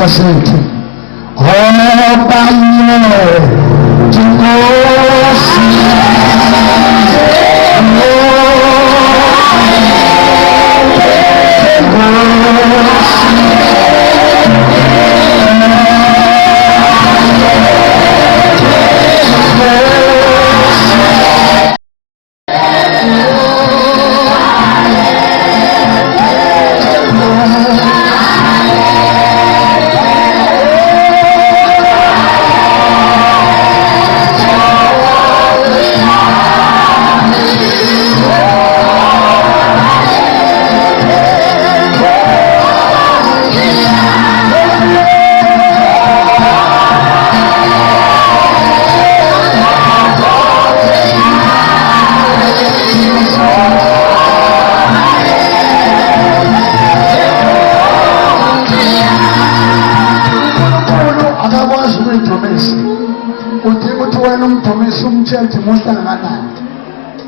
basithi obanye Inkosi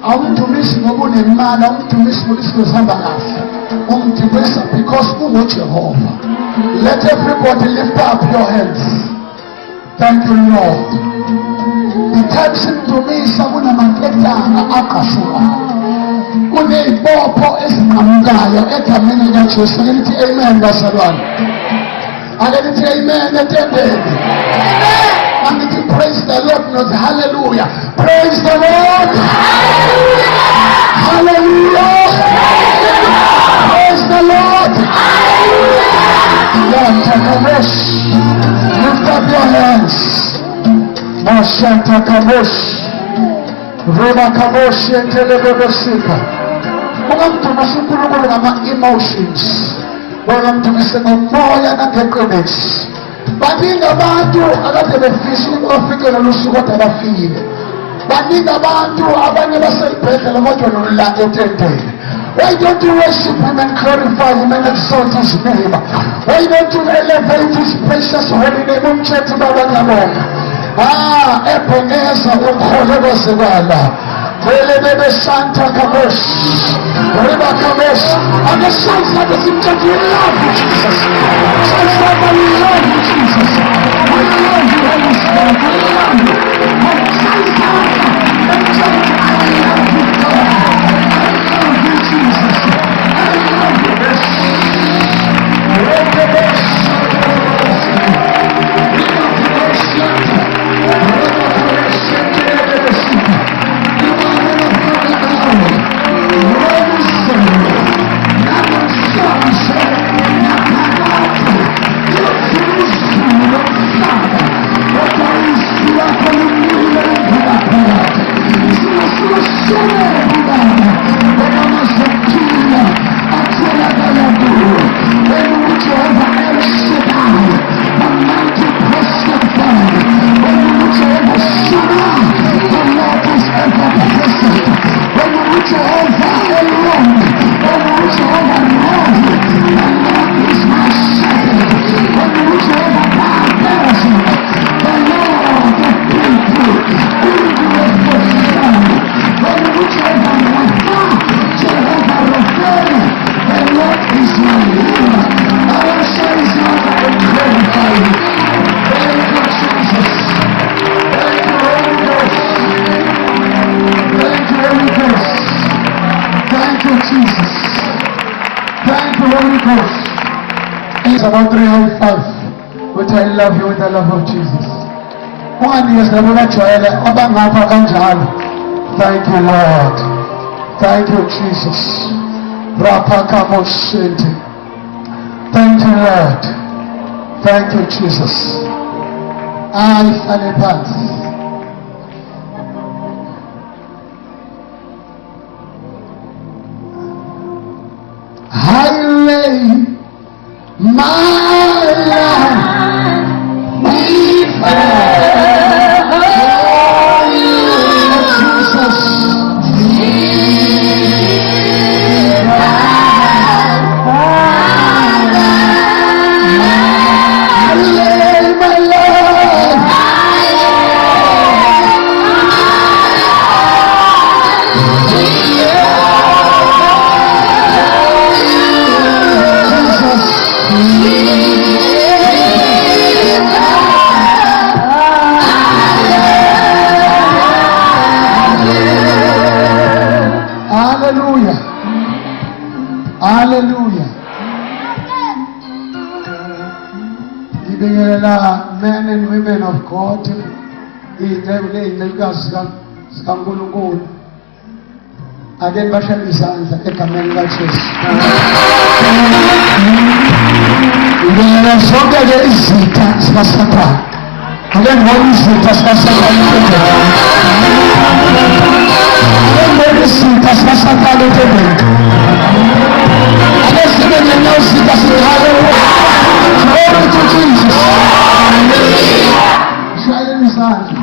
awumdumisi ngoba unemali, awumdumisi ngoba izinto zihamba kahle, umdumisa because unguJehova. Let everybody lift up your hands. Thank you, Lord. The time simdumisa kunamaketanga aqashulayo, kuney'bopho ezinqamukayo egameni likaJesu. Ake nithi amen bazalwane, ake nithi amen etendeni. And if you praise the Lord, not hallelujah. Praise the Lord. Hallelujah. Praise the Lord. Lord, take a wish. Lift up your hands. Mashanta kamosh. Rima kamosh yentelebebesika. Ungamthumasa uNkulunkulu ngama-emotions. Ungamthumasa ngomoya nangeqiniso. Baningi abantu akade befisa ukufika lolusuku kodwa bafile. Baningi abantu abanye baseyibhedlela kodwa nolula etendeni. Why don't you worship him and glorify him and exalt his name? Why don't you elevate his precious holy name? Umthetho babanyabonga. Ephengeza ukholo kwezibala. Velebebe Santa Kamosh. Riba Kamosh. And the songs that is in church, we love you, Jesus. Songs that we love you, Jesus. We love you, Holy Spirit. We love you. And songs that I love you, God. I love you, Jesus. I love you. About 3 high five, which I love you with the love of Jesus. One is the thank you, Lord. Thank you, Jesus. Thank you, Lord. Thank you, Jesus. I lay my life before you, Jesus. Hallelujah. Ngibingelela men and women of God. ZikaNkulunkulu. Ake bashaya izandla egameni likaJesu. Ngibingelela zonke ke izitha zikaSathane. Ake ngibone izitha zikaSathane. Ake ngibone izitha zikaSathane entebeni. Ake sibone nezitha zikaHallelujah. Glory to Jesus. Shaya izandla.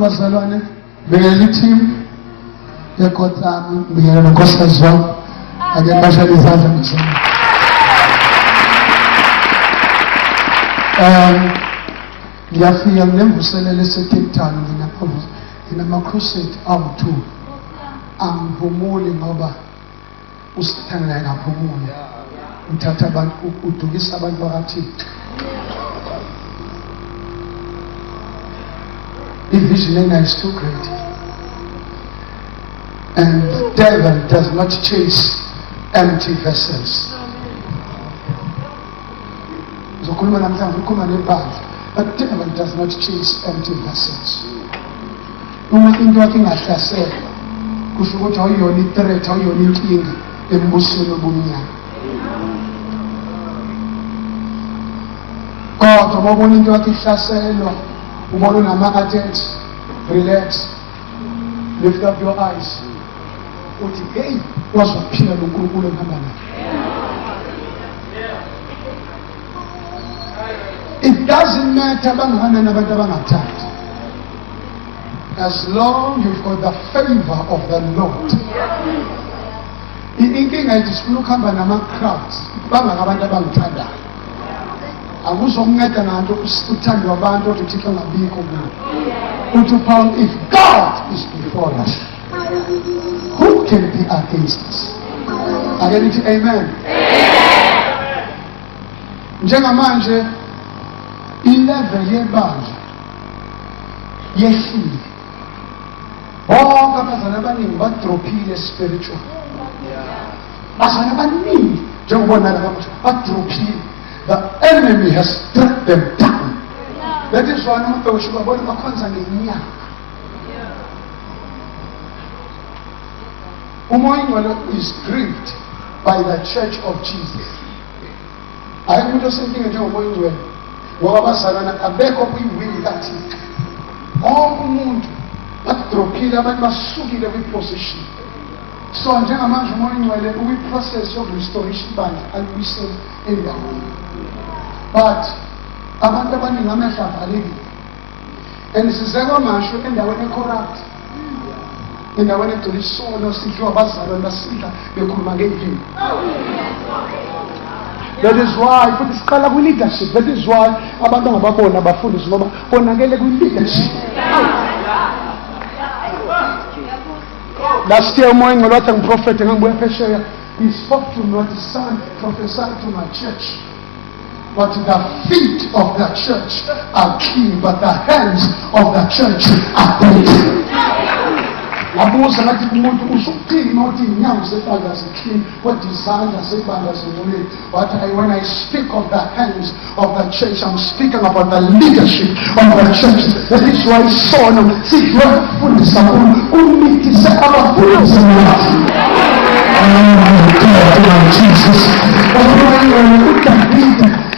Bazalwane, ngibingelela i-team yeKotsami, ngibingelela nonkosikazi wami. Ake bashaya izandla ngisho. Ngiyafika nginemvuselelo eseCape Town, nginama-crusade awu-2. Angiphumuli ngoba uSathane naye akaphumuli. Uthatha abantu, udukisa abantu bakaThixo. The vision is too great. And the devil does not chase empty vessels. But the devil does not chase empty vessels. Uma into akingahlasela kusho ukuthi awuyona i-threat, awuyona inkinga embusweni obumnyama. Kodwa uma ubona into akihlaselwa, ubona unama-attacks, relax, lift up your eyes. Uthi hey, wazophila lo nkulunkulu engihamba naye. It doesn't matter bangakanani abantu abangathandi, as long you've got the favor of the Lord. Inkinga ithi sifuna ukuhamba nama-crowds, bangaka abantu abangithandayo. Akuzonginceda nanto uthandwe abantu othi Thixo ngabikho kuwo. Uthi Paul, if God is before us, who can be against us? Ake nithi amen. Njengamanje i-level yebandla yehlile. Bonke abazali abaningi badrophile spiritual. Bazali abaningi njengobona labantu badrophile. The enemy has struck them down. That is why I'm going to Umoyingcwele is grieved by the church of Jesus. I am just thinking of Umoyingcwele. Wabasarana abeko kwiwili kaThixo. Umuntu badrophile abantu basukile kwi-position. So njengamanje Umoyingcwele uyi-process of restoration band ayibuyisela endaweni. But abantu abaningi amehlo avalekile. And sizekwa masho endaweni ecorrupt. Endaweni egcwele isono, sidliwa abazalwane basidla bekhuluma ngendlini. That is why futhi siqala kwi-leadership. That is why abantu angababona abafundisi ngoba konakele kwi-leadership. Last year Umoyingcwele wathi ngiprofethe ngangibuya phesheya. He spoke to me, his son prophesied to my church. But the feet of the church are clean, but the hands of the church are dirty. Labuza ngathi umuntu usuclean uthi inyawo zebandla ziclean, kodwa izandla zebandla zingcolile. But when I speak of the hands of the church, I'm speaking about the leadership of the church. That is why isono sidliwa ukufundisa umithise abafundisi bathi. Oh Jesus.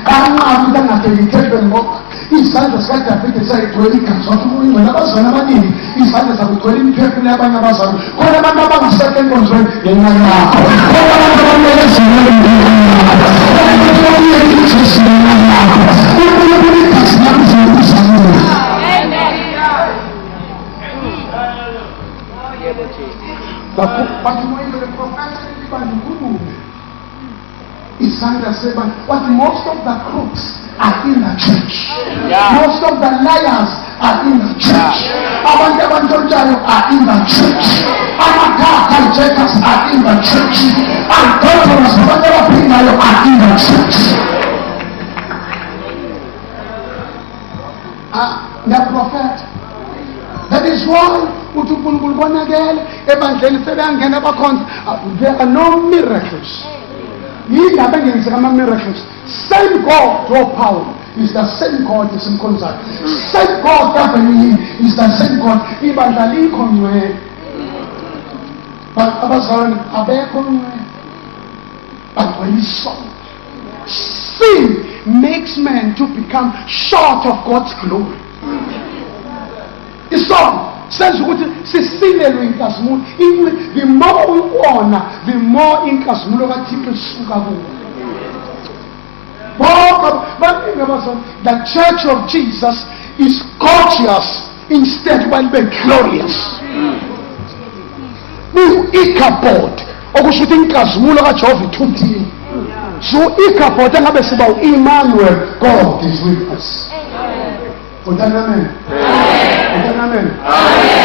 Angabi angabhekithebe ngoba izandla zikaDavide zayigcwele igazi. Wathi Umoyingcwele abazalwane abaningi izandla zabugcwele imiphefumulo yabanye abazalwane. Khona abantu abangasekho enkonzweni ngenxa yakho. Khona abantu abamele ezimeni yakho. Khona abantu abamele iJesu ngenxa yakho. uNkulunkulu igazi lakho uzokuzamula. But Umoyingcwele prophetically bandukulu. But most of the crooks are in the church. Most of the liars are in the church. Abantu abantshontshayo are in the church. Hijackers are in the church. Adulterers, abantu abaphingayo are in the church. The prophet. That is why uthi uNkulunkulu konakele ebandleni sebeyangena abakhonza. There are no miracles. Yindaba engenzeka ama-miracles. Same God wophawu is the same God esimkhonzayo. Same God kaBenini is the same God. Ibandla likho ngcwele. Abazalwane abekho ngcwele. Bagcwele isono. Sin makes man to become short of God's glory. Isono senza ukuthi sisilelwe inkazimulo. The more uyibona, the more inkazimulo kaThixo isuka kuwe. The Church of Jesus is gorgeous instead of being glorious. Ikabod okusho ukuthi inkazimulo kaJehova ithuthile. So ikabod engabe siba Emmanuel, God is with us. Amen. Amen.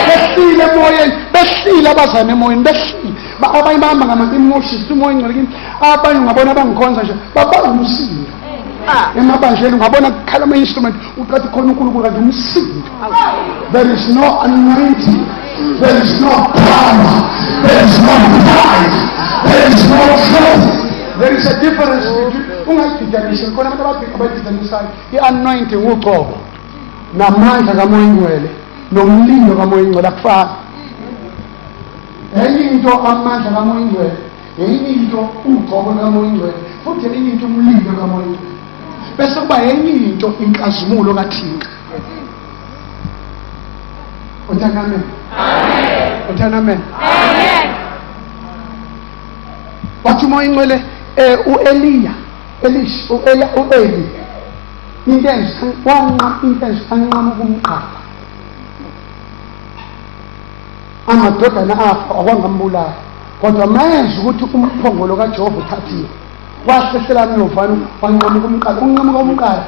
Behlile emoyeni, behlile abazana emoyeni, behlile. Abanye bahamba ngama-emotions, umoya ingcolekile. Abanye ungabona bangikhonza nje, babanga umsindo. Emabandleni ungabona kukhala ama-instrument, uqathi khona uNkulunkulu kanti umsindo. There is no anointing. There is no power. There is no life. There is no truth. There is a difference between ungayididanisi khona abantu abayididanisayo i-anointing uqobo namandla kamoya ingcwele nomlindo kamoya ingcwele akufani. Enye into amandla kamoya ingcwele, enye into uqobo kamoya ingcwele, futhi enye into umlindo kamoya ingcwele. Bese kuba enye into inkazimulo kaThixo. Uthanda amen. Uthanda amen. Wathi umoya ingcwele uEliya, uEli intenzi wanqa intenzi anqama ukumqala. Amadodana afa akwangambulala, kodwa manje ukuthi umphongolo kaJehova uthathiwe. Wahlehlela nyovana wanqama ukumqala. Unqama ukumqala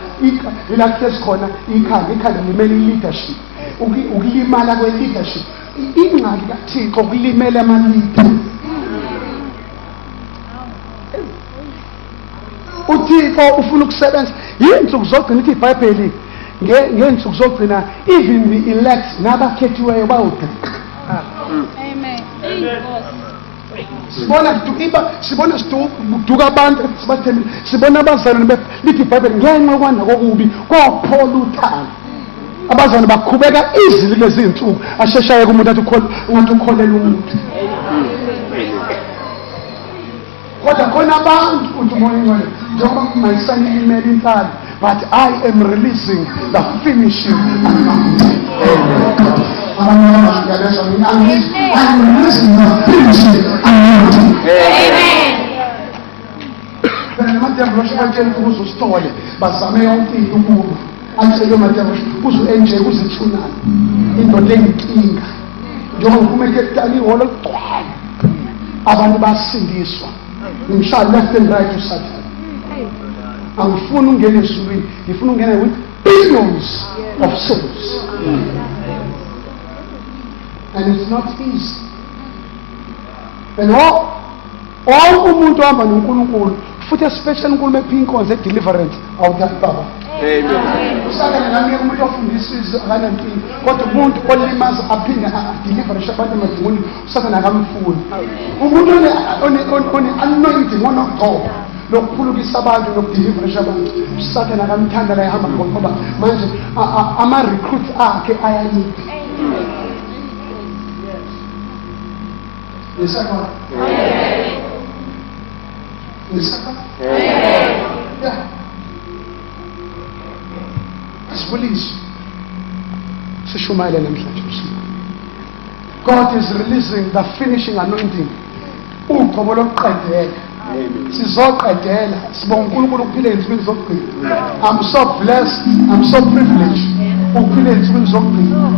ilahlezi khona ikhanda limele leadership. Ukulimala kwe-leadership. Ingxaki kaThixo ukulimela ama-leader. uThixo ufuna ukusebenza yinsuku zogcina ithi iBhayibheli ngensuku zogcina even the elect nabakhethiweyo bawudika. Amen. Sibona siduka abantu sibathembile, sibona abazalwane lithi iBhayibheli ngenxa yokwanda kokubi kwaphola uthando. Abazalwane bakhubeka izili lezi zinsuku asheshaye kumuntu athi ungathi ukholela umuntu. Kodwa khona abantu uthi umoya ingcwele njengoba mayisana imeli inhlali, but I am releasing the finishing anointing. I'm releasing the finishing anointing. Phela amadevil batshela ukuthi uzositole bazame yonke into kubo. Atshele amadevil uzu-enjoy uzithunana indoda enginkinga njengoba kumele ekutala ihholo ligcwala abantu basindiswa. Ngishaya left and right to Satan. Angifuni ungene ezulwini, ngifuna ungene with billions of souls. And it's not easy. And all umuntu ohamba noNkulunkulu futhi especially uNkulunkulu ephi inkonzo e-deliverance awuthandi baba. Amen. Usakane nami umuntu ofundisa izwi akanankinga, kodwa umuntu olimaza aphinde a-deliverance abantu emadimoni usakane akamfuni. Umuntu one-anointing onogcobo lokuphulukisa abantu nokudeliverance abantu usakane akamthanda la ehamba ngoba manje ama-recruits akhe ayayiphi. Nisakona? Nisakona? Yeah. Asibulise sishumayele namhlanje usuku. God is releasing the finishing anointing. Ugcobo lokuqedela. Sizoqedela sibonga uNkulunkulu ukuphila ezintweni zokugcina. I'm so blessed, I'm so privileged ukuphila ezintweni zokugcina.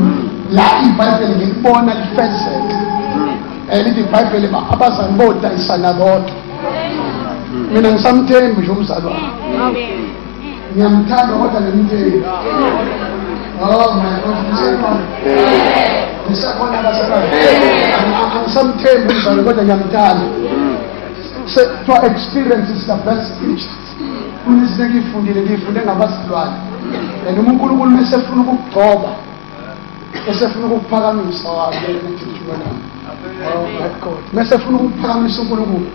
La iBhayibheli ngikubona lifezeka. Lithi iBhayibheli abazali bodayisana bodwa. Mina ngisamthembi nje umzalwane. Ngiyamthanda kodwa ngimthembi. Oh my God, ngisakhona kasekhaya. Angisamthembi umzalwane kodwa ngiyamthanda. To experience is the best teacher. Kunezinto ngifundile ngabasilwane. And uNkulunkulu mesefuna ukugcoba esefuna ukuphakamisa oh my God, mesefuna ukuphakamisa uNkulunkulu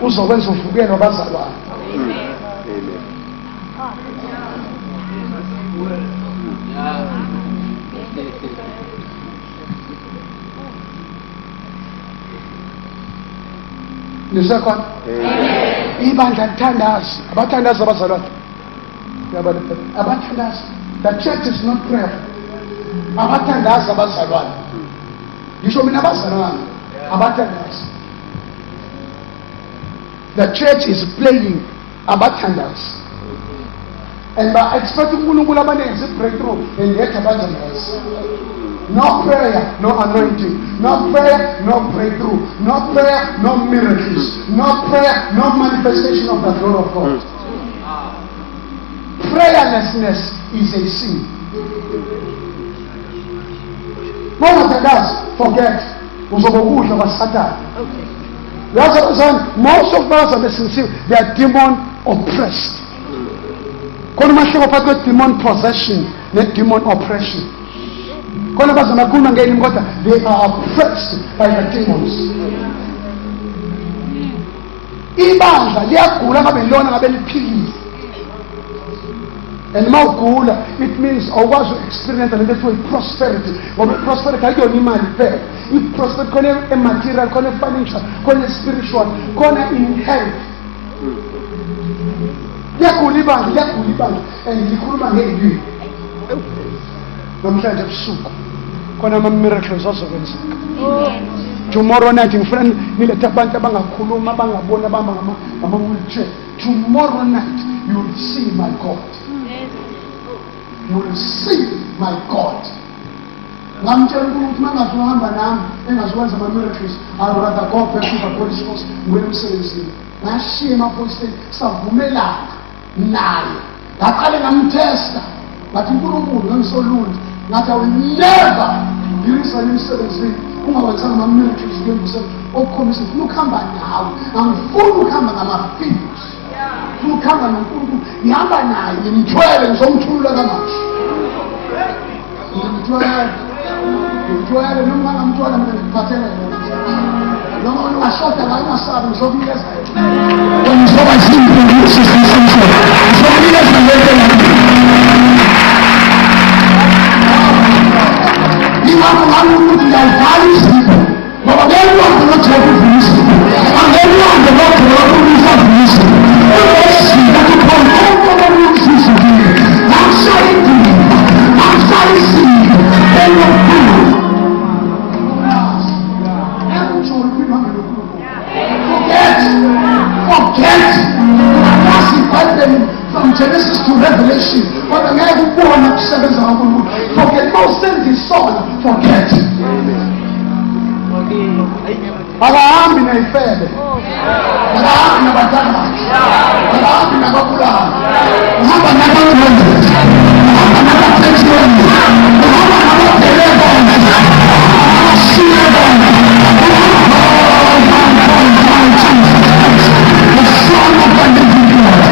uzokwenza uvukelo abazalwane. Nisekhona ibandla lithandazi, abathandazi abazalwane, abathandazi. The church is not prayerful. Abathandazi abazalwane, ngisho mina abazalwane abathandazi. The church is playing abathandazi, and by expecting uNkulunkulu abanenze breakthrough and yet abazalwane. No prayer, no anointing. No prayer, no breakthrough. No prayer, no miracles. No prayer, no manifestation of the glory of God. Prayerlessness is a sin. Most of the guys forget. Most of us are sincere. They are demon oppressed. Demon possession, not demon oppression. They are oppressed by the demons. And it means I was experience and that's why prosperity. Prosperity I don't need fair. If prosperity a material, financial, spiritual, inherit. And miracles also. Tomorrow night, tomorrow night you will see my God. You will see my God. I'm telling you, I would rather go back to the police force. When seriously, I see my police Savumela Nai. That I'm test, but you wouldn't so loon. That I will never use a new seriously. Who was some military game said, oh, commission, you come back now. I'm full to come and I'm a finish. You come and Yabana in 12 and some 2 much. In 12 and no one I'm 12 and Patella. No one was shot at myself in so many years. When you saw my sin, so many years later. You have one who put down values people. But everyone will not talk with these people. And everyone will not talk with these people. From Genesis to Revelation, but the man who born up 7 forget most things he saw, forget. Abraham in a fed. Abraham in a batana. Abraham in a bakula. Muhammad never told you. Muhammad never takes you. Muhammad never tells you. The Son of the living God.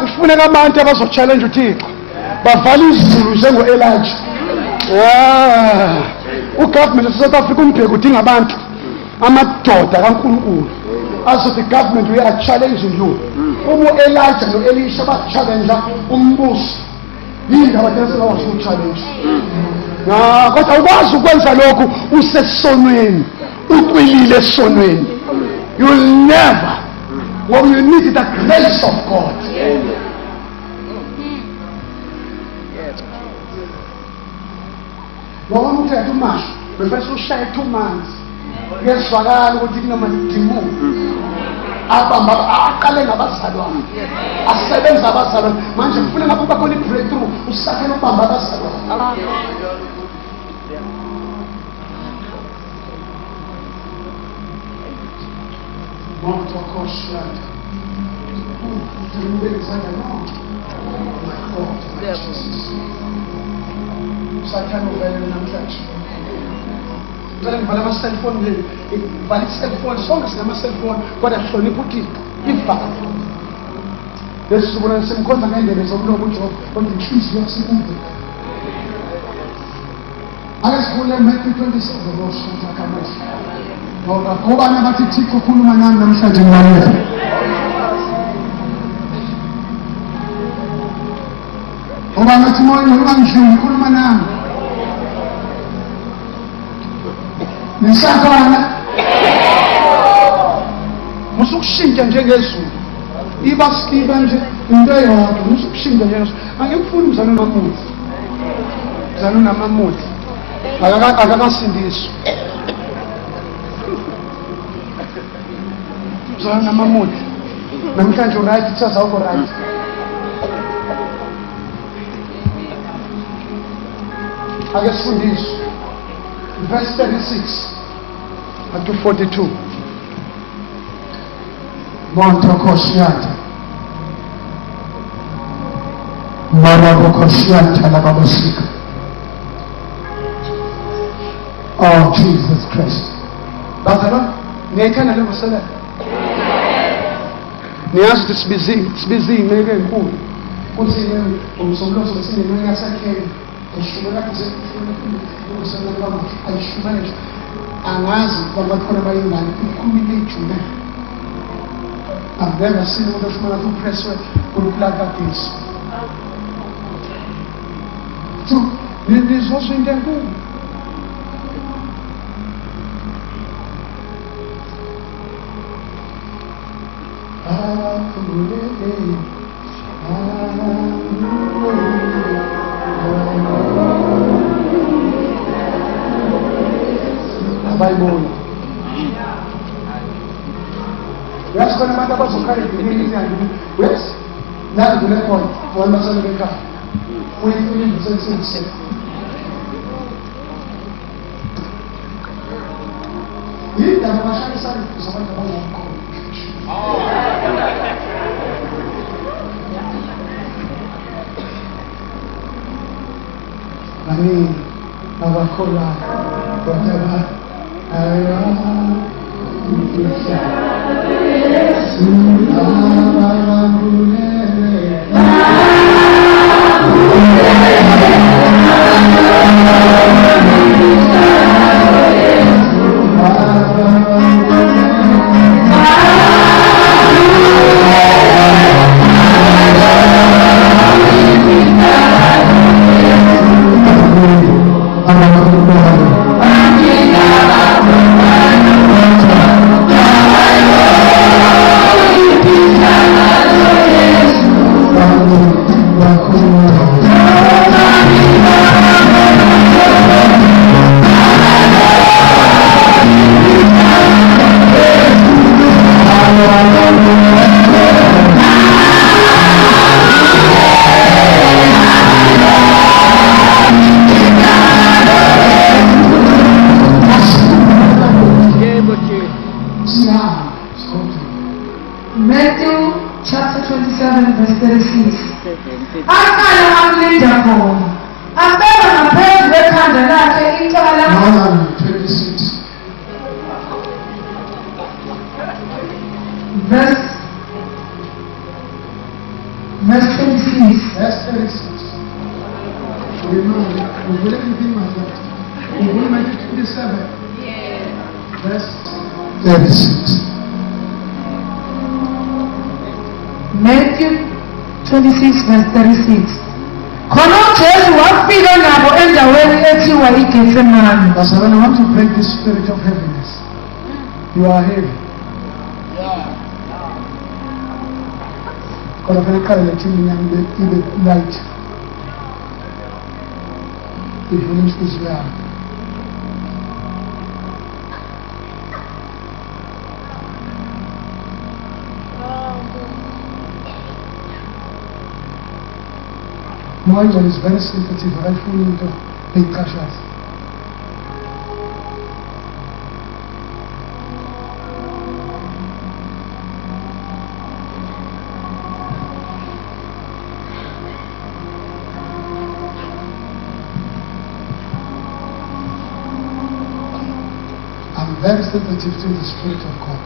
Kufuneka abantu abazochallenge uThixo bavala izulu njengo-Elijah. Ugovernment of South Africa umbheki udinga abantu amadoda kaNkulunkulu azothi government we are challenging you. Elijah no-Elisha ba-challenge umbuso yindaba thesingakwazi uku-challenge. Kodwa ukwazi ukwenza lokhu usesonweni, uqwilile esonweni. You will never. What you need is the grace of God. One who said too much, the first who shared 2 months. Yes, Swagala would give them a timu. Akale Nabasadon. A 7 Sabasadon. Mansion pulling up a breakthrough, who sat in a Bambasadon. Monto Koshiata. My God, my Jesus. Satan will bear in church. Ngivala ama-cellphone le, vala i-cellphone, sonke sinama-cellphone, kodwa hlonipha ukuthi ivale. Lesi sizukulwane simkhonza ngendebe zomlomo uJehova, kodwa inhliziyo yasikude. Ake sifune Matthew 27 verse 1. Ngoba ngobani abathi Thixo ukhuluma nami namhlanje ngilalela. Ngoba ngathi moya ungangihlungi ukhuluma nami. Nisakana musukushintsha njengezulu ibasikiba nje into eyodwa musukushintsha njengezulu angikufuni uzana namamuthi uzana namamuthi akakasindiswa uzana namamuthi namhlanje uright kusasa awukho right ake sifundiswe verse 36 up to 42. Monto Koshiata. Marabo Koshiata Lababasika. Oh, Jesus Christ. Bazalwane, niyayithanda le msele. Niyazi ukuthi sibizi imeke enkulu. Kuthi umsomlozo wesinema yasakhele. Eshumela kuze ukusebenzela kwami ayishumela. Angazi kwamba khona bayingane ikhulile ejuna. I've never seen umuntu ofumana ku press work kulaka this. So, nizozwa into enkulu. Bible. Yes, when I'm about to carry the beginning and yes, now the left one, one must have been cut. We need to say, you have a shiny side to someone about I mean, Abakola, whatever. Matthew chapter 27 verse 36. Aqala amlinda khona. Abeka ngaphezu kwekhanda lakhe icala. No, 26. Verse 26. Verse 36. We know, we believe in him as that. We will make it 27. Verse 36. Matthew 26 verse 36. Khona uJesu wafika nabo endaweni ethiwa iGetsemane. Pastor, I want to break this spirit of heaviness. You are heavy. Because of the color that you in the light. If you lose this well. Moja is very sensitive, right? Full into big pressures. I'm very sensitive to the Spirit of God.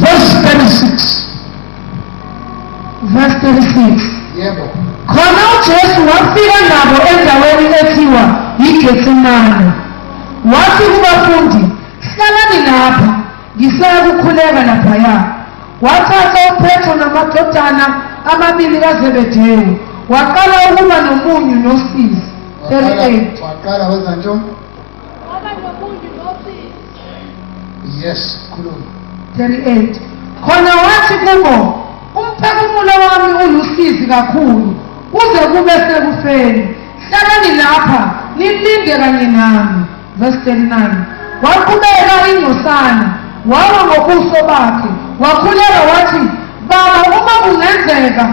Verse 36. Verse 36. Yebo. Khona uJesu wafika nabo endaweni ethiwa yiGetsemane. Wathi kubafundi, hlalani lapha, ngisayakukhuleka laphaya. Wathatha uPetro namadodana amabili kaZebedewu, waqala ukuba nomunyu nosizi. 38. Waqala wenza njani? Yes, khuluma. 38. Khona wathi kubo, umphefumulo wami ulusizi kakhulu, uze kube sekufeni. Hlalani lapha, nilinde kanye nami. Verse 39. Waqhubeka ingcosana, wawa ngobuso bakhe, wakhuleka wathi, Baba, uma kungenzeka,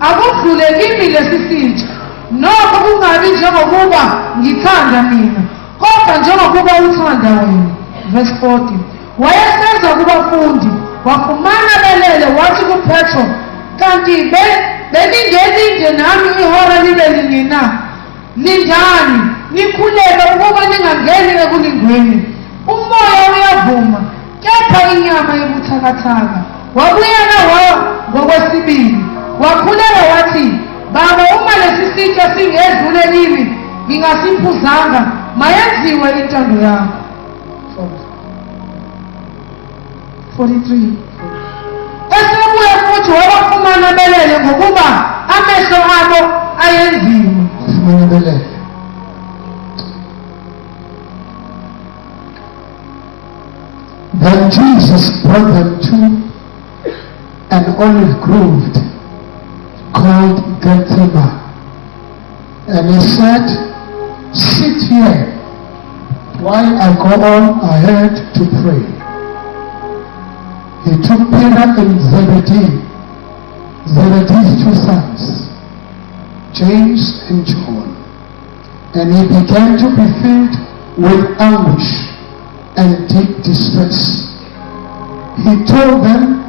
akudlule kimi lesi sitsha. Nokho kungabi njengokuba ngithanda mina, kodwa njengokuba uthanda wena. Verse 40. Wayesenza kubafundi, wafumana belele, wathi kuPetro, kanti beningelinde nami ihora libe linye na? Lindani, nikhuleke ukuba ningangeni ekulingweni. Umoya uyavuma, kepha inyama ibuthakathaka. Wabuyela ngokwesibili, wakhuleka wathi, Baba, uma lesi sitsha singedlule kimi, ngingasiphuzanga, mayenziwe intando yakho. 43. Esebuya futhi wabafumana belele ngokuba amehlo abo ayenziwe. Fumana belele. Then Jesus brought them to an olive grove called Gethsemane. And he said, sit here while I go on ahead to pray. He took Peter and Zebedee's two sons, James and John, and he began to be filled with anguish and deep distress. He told them,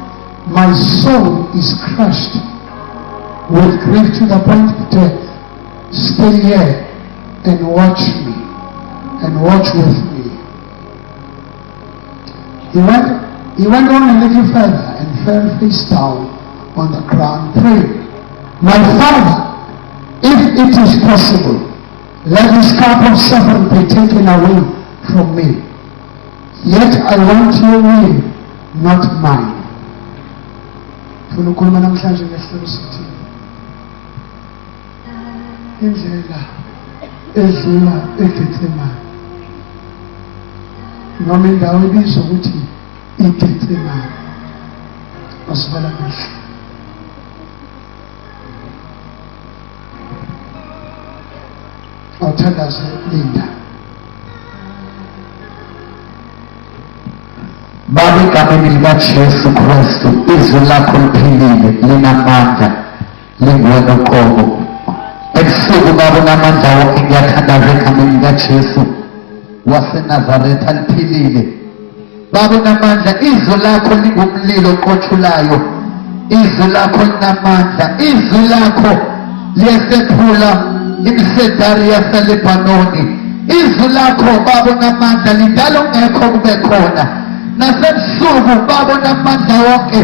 my soul is crushed with grief to the point of death. Stay here and watch me, and watch with me. He went on a little further and fell face down on the ground, praying, my Father, if it is possible, let this cup of suffering be taken away from me. Yet I want your will, not mine. Funa ukukhuluma namhlanje ngesihloko sithi indlela edlula eGetsemane, noma indawo ebizwa ukuthi iGetsemane. Asivala amehlo. Awuthandaze Linda. Baba, egameni likaJesu Kristu, izwi lakho liphilile, linamandla, linguwena uqobo. Ebusuku Baba unamandla wonke, ngiyathandaza egameni likaJesu waseNazaretha liphilile. Baba unamandla, izwi lakho lingumlilo oqothulayo, izwi lakho linamandla, izwi lakho liyasephula imisedari yaseLebanoni, izwi lakho Baba unamandla lidala ongekho kube khona. Nasebusuku Baba unamandla wonke,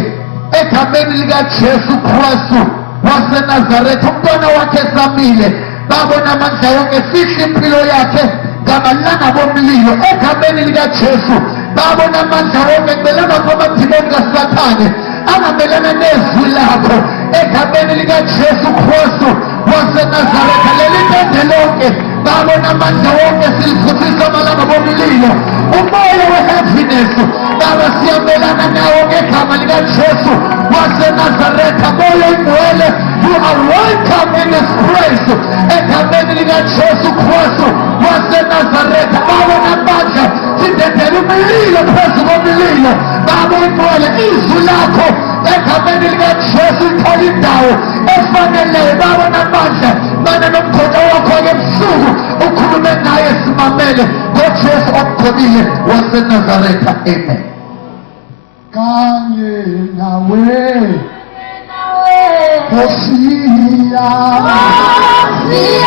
egameni likaJesu Kristu waseNazaretha, umntwana wakhe esamile, Baba unamandla wonke, fihla impilo yakhe ngamalanga bomlilo egameni likaJesu. Baba unamandla wonke, ngibelana kwamadimoni kaSathane angamelana nezwi lakho egameni likaJesu Kristu waseNazaretha. Leli tende lonke Baba unamandla wonke silifuthisa amalanga bomlilo, umoya we-heaviness Baba siyamelana nawo ngegama likaJesu waseNazaretha. Moya ingcwele, you are welcome in this place egameni likaJesu Kristu waseNazaretha. Baba unamandla, sindendela umlilo phezu komlilo. Baba ingcwele, izwi lakho egameni likaJesu lithola indawo efaneleyo. Baba unamandla, mana nomkhonto wakho-ke ebusuku ukhulume naye, simamele ngoJesu omkhonile waseNazaretha. Amen. Kanye nawe Nkosi yami Yeah.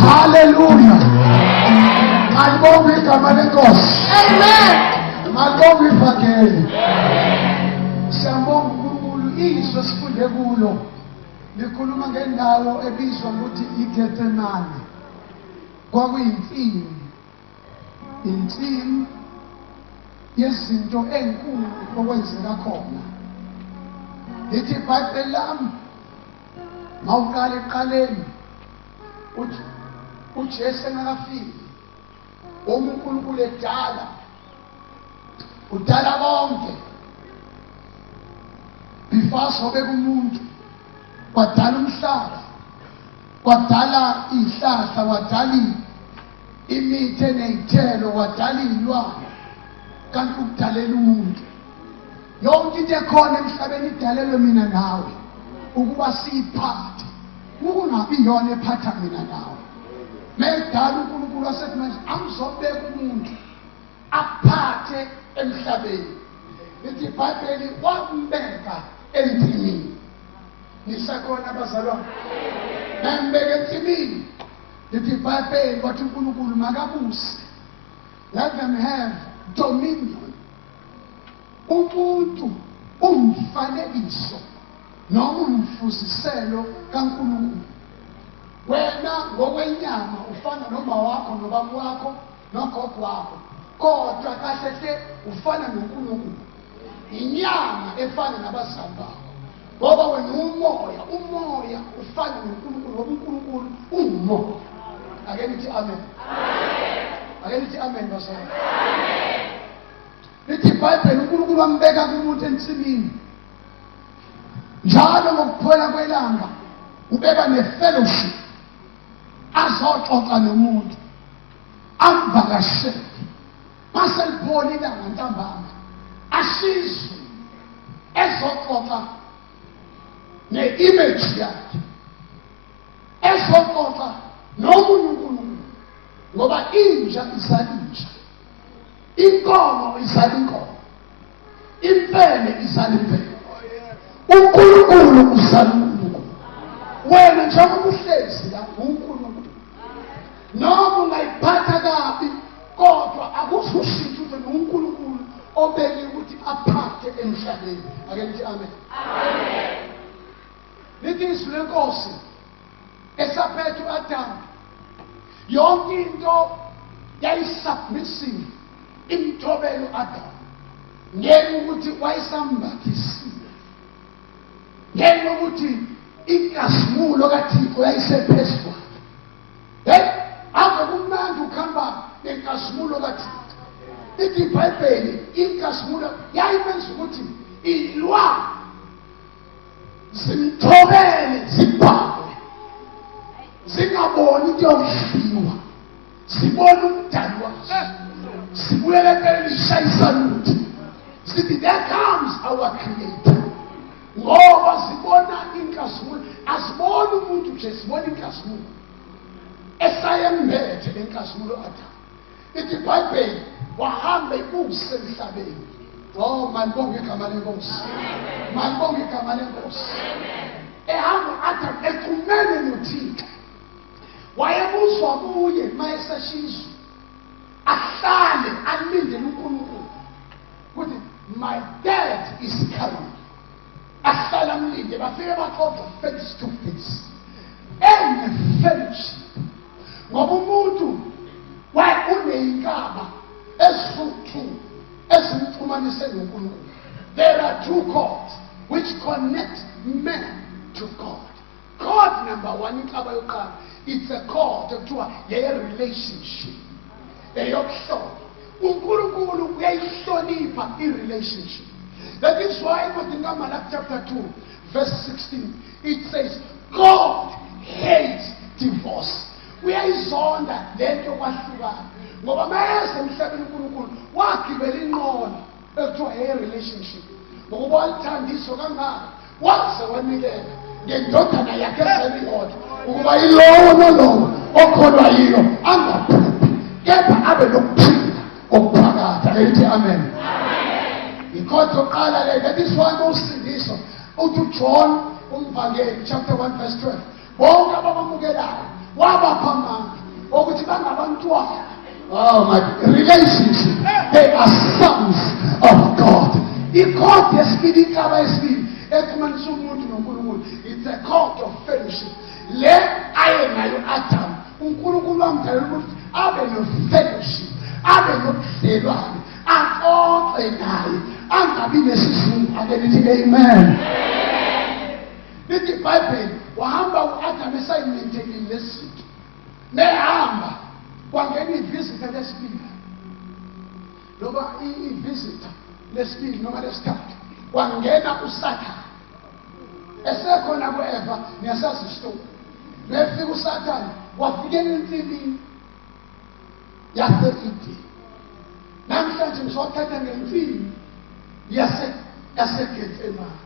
Hallelujah. Malibonga igama lenkosi. Malibonga ivangeli. Siyambonga uNkulunkulu izwe sifunde kulo. Likhuluma ngendawo ebizwa ukuthi iGetsemane. Kwakuyinsimu. Insimu yezinto enkulu okwenzeka khona. Lithi iBhayibheli lami mawuqala eqaleni uJesu engakafiki uNkulunkulu edala udala konke before sobeka umuntu wadala umhlaba wadala izihlahla wadala imithi enezithelo wadala izilwane kanti ukudalela umuntu yonke into ekhona emhlabeni idalelwe mina nawe ukuba siyiphathe ukungabi yona ephatha mina nawe medala uNkulunkulu wasethi manje angizobeka umuntu aphathe emhlabeni lithi iBhayibheli wambeka ensimini nisakhona abazalwane nambeka ensimini lithi iBhayibheli wathi uNkulunkulu makabuse let them have dominion. Umuntu umfanekiso noma umfuziselo kaNkulunkulu. Wena ngokwenyama ufana noma wakho nobaba wakho nogogo wakho, kodwa kahle hle ufana noNkulunkulu. Inyama efana nabazali bakho, ngoba wena umoya ufana noNkulunkulu, ngoba uNkulunkulu ungumoya. Ake nithi amen. Ake nithi amen basana. Lithi iBhayibheli uNkulunkulu wambeka kumuntu ensimini. Njalo ngokuphela kwelanga ubeka nefellowship azoxoxa nomuntu amvakashele. Mase liphole ilanga ntambama ashizwe ezoxoxa ne-image yakhe, ezoxoxa nomunye uNkulunkulu, ngoba inja izala inja, inkomo izala inkomo, impele izala impele, uNkulunkulu uzala uNkulunkulu. Wena njengoba uhlezi la uNkulunkulu, noma ungayiphatha kabi kodwa akuthi ushintshe ube uNkulunkulu obeke ukuthi aphathe emhlabeni. Ake nithi amen. Amen. Lithi izwi lenkosi esaphethe uAdamu, yonke into yayisubmissive imthobelo uAdamu, ngenxa ukuthi wayesambathisiwe, ngenxa ukuthi inkazimulo kaThixo yayisephezu kwakhe. Ave kumnandi ukuhamba nenkazimulo kaThixo. Lithi iBhayibheli inkazimulo yayimenza ukuthi izilwane zimthobele zibhakwe, zingaboni into yokudliwa, zibone umdali wazo, zibuyelekele lishayisanuthi, zithi there comes our creator. Ngoba zibona inkazimulo, aziboni umuntu nje, zibona inkazimulo esayembethe lenkazimulo Adamu. Lithi iBhayibheli wahamba ibuse emhlabeni. Oh, malibonga igama lenkosi. Malibonga igama lenkosi. Ehamba uAdamu eqhumene noThixo. Wayebuzwa kuye mayesashizwe, ahlale alindele uNkulunkulu ukuthi my dad is coming. Ahlala amlinde, bafike baxoxa face to face, fellowship. Ngoba umuntu uney'nkaba ezisuthu ezimxhumanise noNkulunkulu. There are two cords which connect men to God. God number one, inkaba yokuqala, it's a cord ekuthiwa relationship, eyokuhlola. uNkulunkulu uyayihlonipha i-relationship. That is why in Malaki chapter 2 verse 16 it says God hates divorce. Uyayizonda lento kwahlukana, ngoba mase emhlabeni uNkulunkulu wagibela inqola ekuthiwa relationship, ngoba walithandiso kangaka waze wanikela ngendodana yakhe eseyodwa ukuba yilowo nolowo okholwa yiyo angaphuphi kepha abe nokuphila okuphakade. Lithi amen. Ikhotho yokuqala le, that is why usindiso uthi John umvangeli chapter 1 verse 12, bonke abamukelayo wabaphamanga ukuthi bangabantwana. Oh my relationship, they are sons of God. I-code yesibili, inhlaba yesibili ekumanisa umuntu noNkulunkulu, it's a code of fellowship. Le ayenayo Adam, uNkulunkulu wamdalela ukuthi abe no-fellowship, abe nobudlelwane, axoxe naye, angabi nesizungu. Ake nithi amen. Lithi iBhayibheli wahamba u-Adam esayimentekile lesithu, mehamba kwangena ivisitor lesibili, noma ivisitor lesibili noma lesithathu, kwangena uSathane. Esekhona ku-Eva, niyasazi isitori. Befika uSathane wafikela ensimini yase-Eden. Namhlanje ngizothatha ngensimbi yaseGetsemane.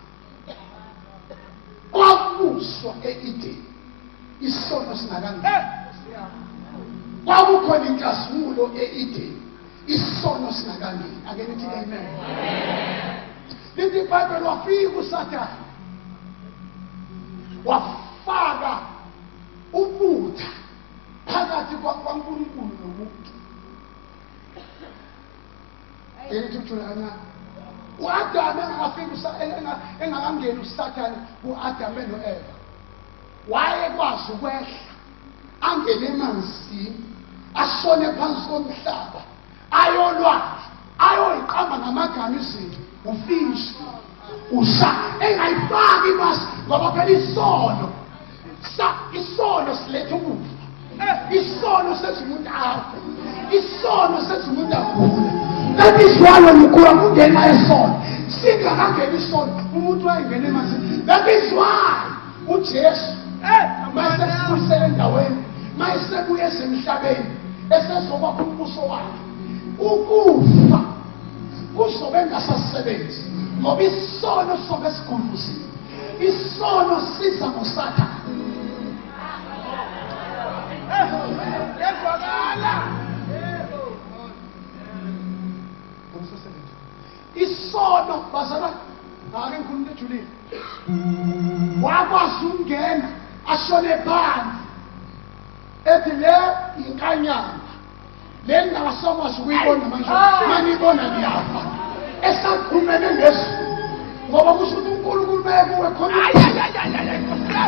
Kwabuswa e-Eden isono singakangeni. Kwakukhona inkazimulo e-Eden isono singakangeni. Ake nithi amen. Lithi iBhayibheli wafika uSathane wafaka ubutha phakathi kwaNkulunkulu nomuntu. Elithutshulana u-Adam engakangeni uSathane ku-Adam no-Eva, wayekwazi ukwehla angene emanzini, ashone phansi komhlaba, ayolwandle, ayoyiqamba ngamagama izinto, ufishi, engayifaki imasi, ngoba phela isono siletha ukufa. Isono senza umuntu afe, isono senza umuntu agule. That is why when uNkulunkulu ungena esono, singakangeni isono, umuntu wayengena emanzini. That is why uJesu mayesesibuyisele endaweni, mayesebuye esemhlabeni, esezokwakha umbuso wakhe, ukufa kuzobe engasasebenzi, ngoba isono sobe sigudluzile. Isono siza ngoSathane. Isono bazalwane, ake ngikhuluma ejulile, wakwazi ukungena ashone phansi, ethi le inkanyana le ngingasakwazi ukuyibona manje, maniyibona niyafa. Esakhulumene ngezulu, ngoba kusho ukuthi uNkulunkulu bekuwe khona.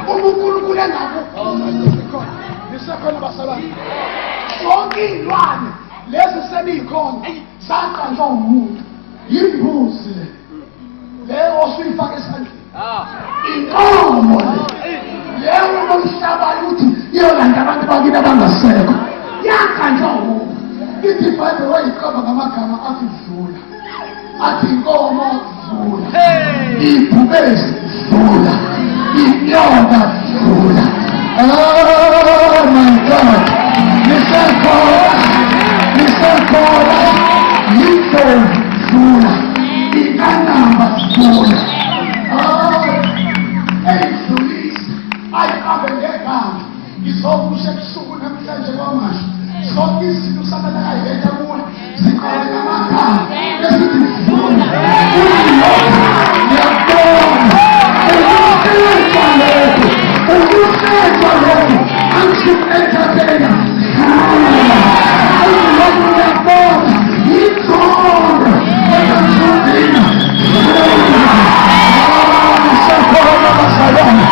uNkulunkulu engakho nisekhona basalwane. Zonke iy'lwane lezi sebiyikhona zaqanjwa umuntu. Yimbuzi le osuyifaka esandleni, inkomo le unomhlabayo ukuthi iyolanda abantu bakini abangasekho, yaqanjwa umuntu. Lithi iBhayibheli wayiqamba ngamagama athi dlula, athi inkomo dlula, ibhubesi dlula, inyoka dlula. Oh my God, nisekhona yindlovu dlula, inkanamba dlula. Eyidlulisa ayiqambe ngegama, izokusha ebusuku namhlanje kwamanje. Zonke izinto uSathane akayiletha kuwe ziqale ngamagama esithi dlula. Ngiyabona ukusetshwa lokhu angisuku-entertaina. Ngiyabona yithoro ezansukwini. Nisekhona bazalwane,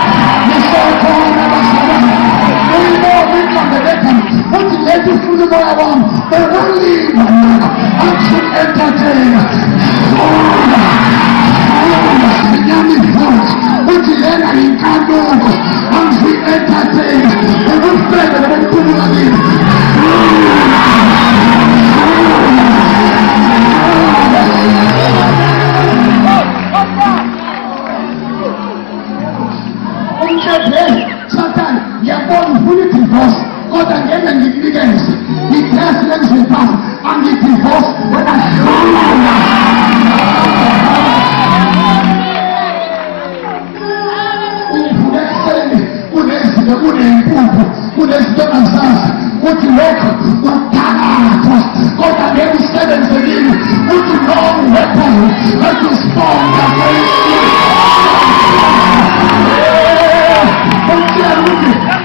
nisekhona bazalwane. Uyibona iqambe legama uthi lethi ufuna umoya wami ukulima mina angisuku-entertaina. Sinyama ifuthi uthi lena yinkanuko angisuku-entertaina. Ukufela nokukhuluma kimi. Sathane, ngiyabona ufuna i-divorce, kodwa ngeke ngikunikeze igrasi lengiziphatha, angi-divorce wena hlula. Uvuke ekuseni kunezinto, kuney'mpuphu, kunezinto ongazazi, uthi lokho ukuthakathwa, kodwa ngeke usebenzekile, uthi no weapon that is formed against you.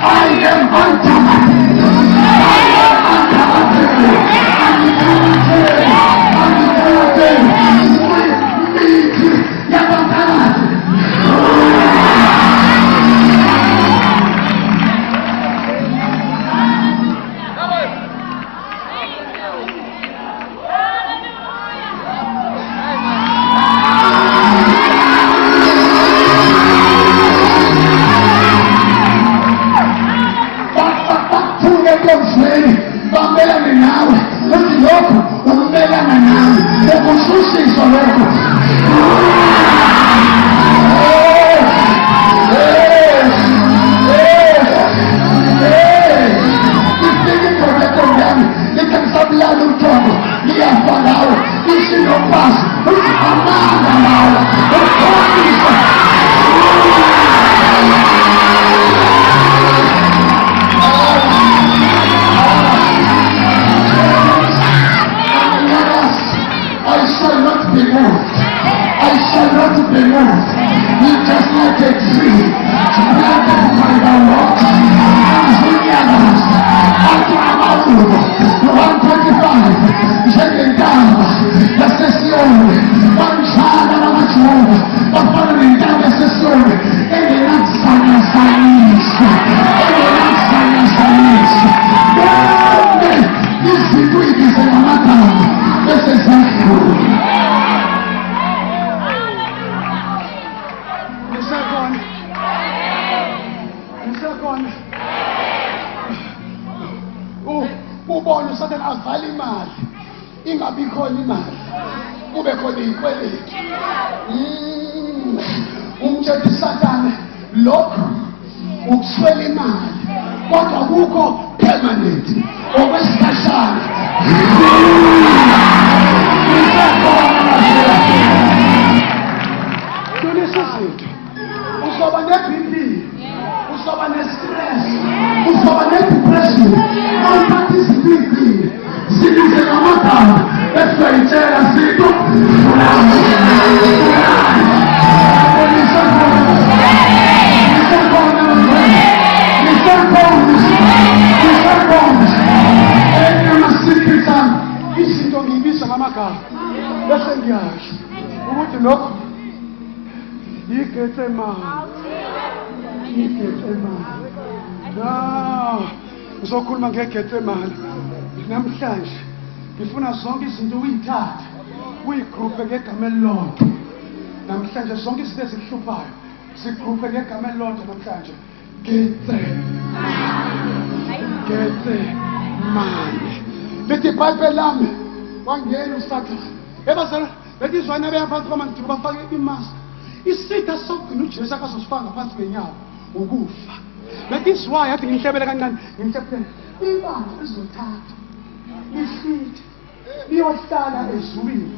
I am enkonzweni bamelane nawe uthi lokhu ukumelana nawe ukushushisa lokhu. Sabulala umthombo liyafa ngawo isinopasi uthi amanga ngawo ukhombisa. I shall not be moved. I shall not be moved. You just like a tree planted by the rocks. Njengentaba yasesiyoni banjalo namajoni bafana nentaba yasesiyoni engenakusanyasanyiswa bonke izinto ibize ngamagama bese ziyadlula. Ngisekhona ubone usathane avala imali ingabi khona imali kube khona izikweletu. Umthetho usathane lokho ukuswela imali kodwa kukho permanent okwesikhashana. Kulisizitho uzoba ne-BP, uzoba ne-stress, uzoba ne-depression. Awuphathisa izibindi zibize ngamagama esiyayitshela sithi izinto ngiyibiza ngamagama bese ngiyasho ukuthi lokho iGetsemane. Ngizokhuluma ngeGetsemane namhlanje. Ngifuna zonke izinto uyithathe uyigruphe ngegama elilodwa namhlanje. Zonke izinto ezikuhluphayo zigruphe ngegama elilodwa namhlanje. Getsemane. Lithi iBhayibheli lami wangena uSathane ebazala bethi izwane abeyaphansi kwamandla bafake imask. Isitha sokugcina uJesu akazosifaka ngaphansi kwenyawo ukufa. Bethi isiwayo athi ngihlebele kancane ngihlebele ibanga lizothatha lifithe liyohlala ezulwini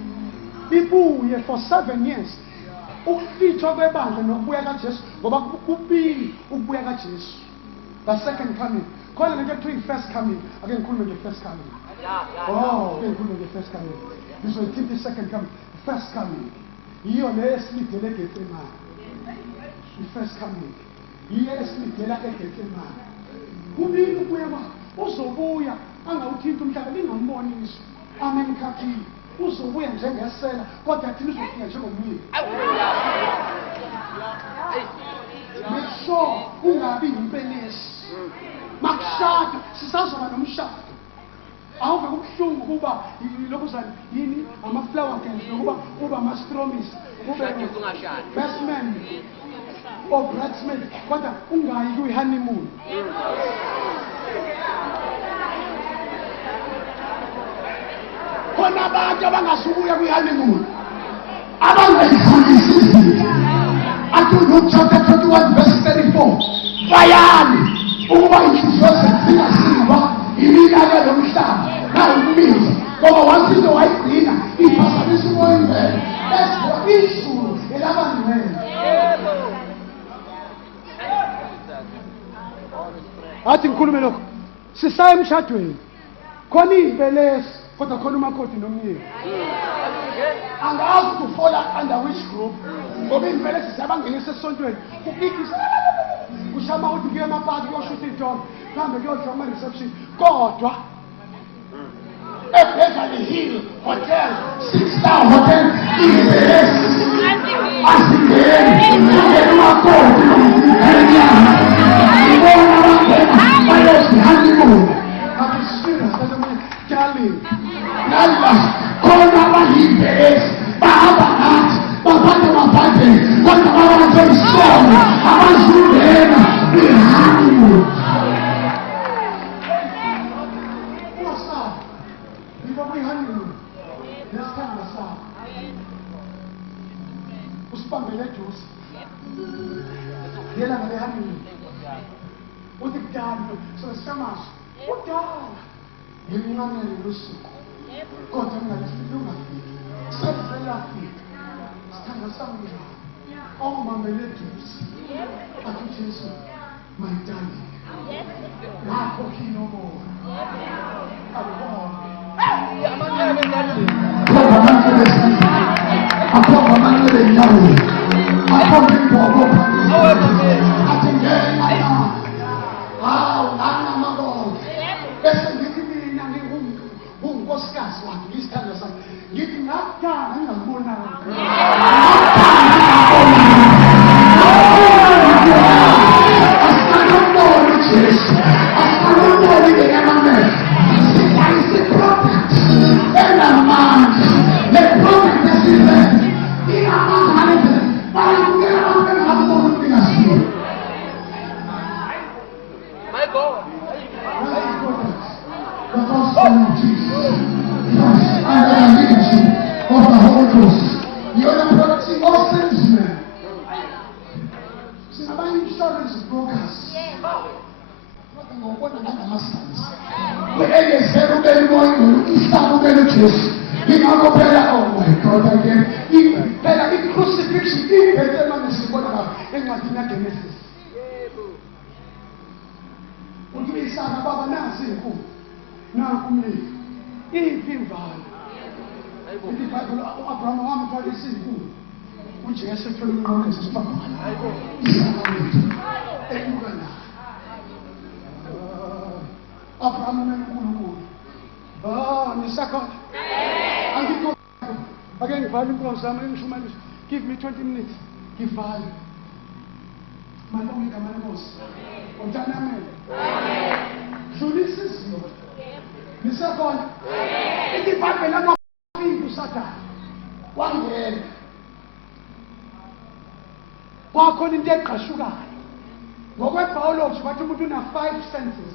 libuye for 7 years. Ukufithwa kwebandla nokubuya kaJesu ngoba kubili ukubuya kaJesu. The second coming. Khona lento ekuthiwa i-first coming. Ake ngikhulume nge-first coming. Ake ngikhulume nge-first coming. Ngizoyithinta i-second coming. First coming yiyo le esilidele eGetsemane. I-first coming yiyo esilidela eGetsemane. Kubili ukubuya kwakhe. Uzobuya angawuthinta umhlaba lingambonisi amenkhathini. Uzobuya njengesela kodwa thina uzofika njengomyeni. Make sure ungabi impelesi. Makushada sisazoba nomshado. Awuve kubuhlungu kuba lokuzana yini ama-flower girls nokuba kuba ama-stromies kube best man or bridesmaid kodwa ungayi kwi-honeymoon. Khona abantu abangasubuya kwi-honeymoon abangayifundisi izinto. Athi uLuke chapter 21 verse 34 bayani ukuba inhliziyo zingasikwa iminyaka yomhlaba nawukubiza ngoba wansizo wayigcina iphazamisa umoya imvelo esiwa izulu elabangcwele. athi ngikhulume lokho sisaya emshadweni khona iy'mpelesi kodwa khona umakoti nomyeni. Angazi ukuthi ufola under which group ngoba iy'mpelesi ziyabangenisa esontweni kukikisa kushama ukuthi kuye emapaki kuyoshuta iy'tolo kuhambe kuyodla ama-reception kodwa eBeverly Hill Hotel 6-star hotel iy'mpelesi asingeni ingena umakoti nomnyama ibona abangena bayozihoneymoon. Nala khona abayibhesi bahamba ngathi baphathe amabhadeli kodwa babanjwe isongo abazungena i-honeymoon. uhambele eduze yena ngabehambile uthi kudala sesamaso kudala ngimncamele lusuku kodwa lungafiki selafika sithanda samnjani awumambele eduze athi Jesu my darling nakho khinomoya Give me 20 minutes. Give value. Malonga manos. Untaname. Julius. Mr. God. Ithi Bible amaphindu Satan. Wangena. Wakhona into eqashukayo. NgokweBiology bathi umuntu una 5 senses.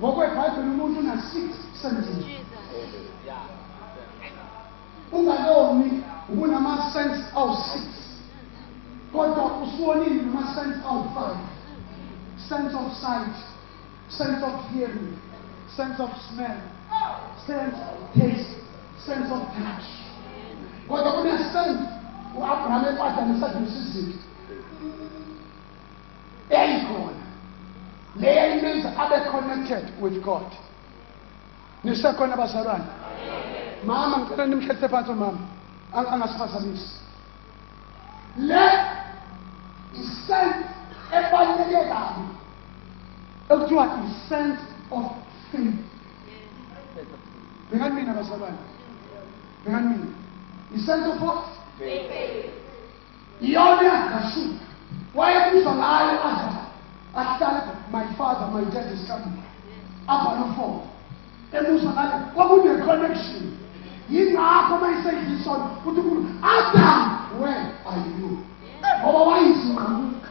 NgokweBhayibheli umuntu una 6 senses. Ungaloni unama-sense awu-6 kodwa usubonile nama-sense awu-5 sense of sight, sense of hearing, sense of smell, sense of taste, sense of touch. Kodwa kune-sense u-Abraham ekwadanisa eyikhona leyo imenza abe connected with God. Nisekhona bazalwane? Mama ngicela nimhlethe phansi mama angasiphazamisi. Le isense ebaluleke kabi ekuthiwa i-sense of faith. Bengani mina bazalwane? Bengani mina? I-sense of what? Faith. Iyona yakashuka wayebuzwa ngayo ahlala my father my dad is coming apha no ebuzwa ngayo kwakune-connection. Yingakho mayiseyisona uthi uNkulunkulu Adam where are you? Ngoba wayizinqamuka.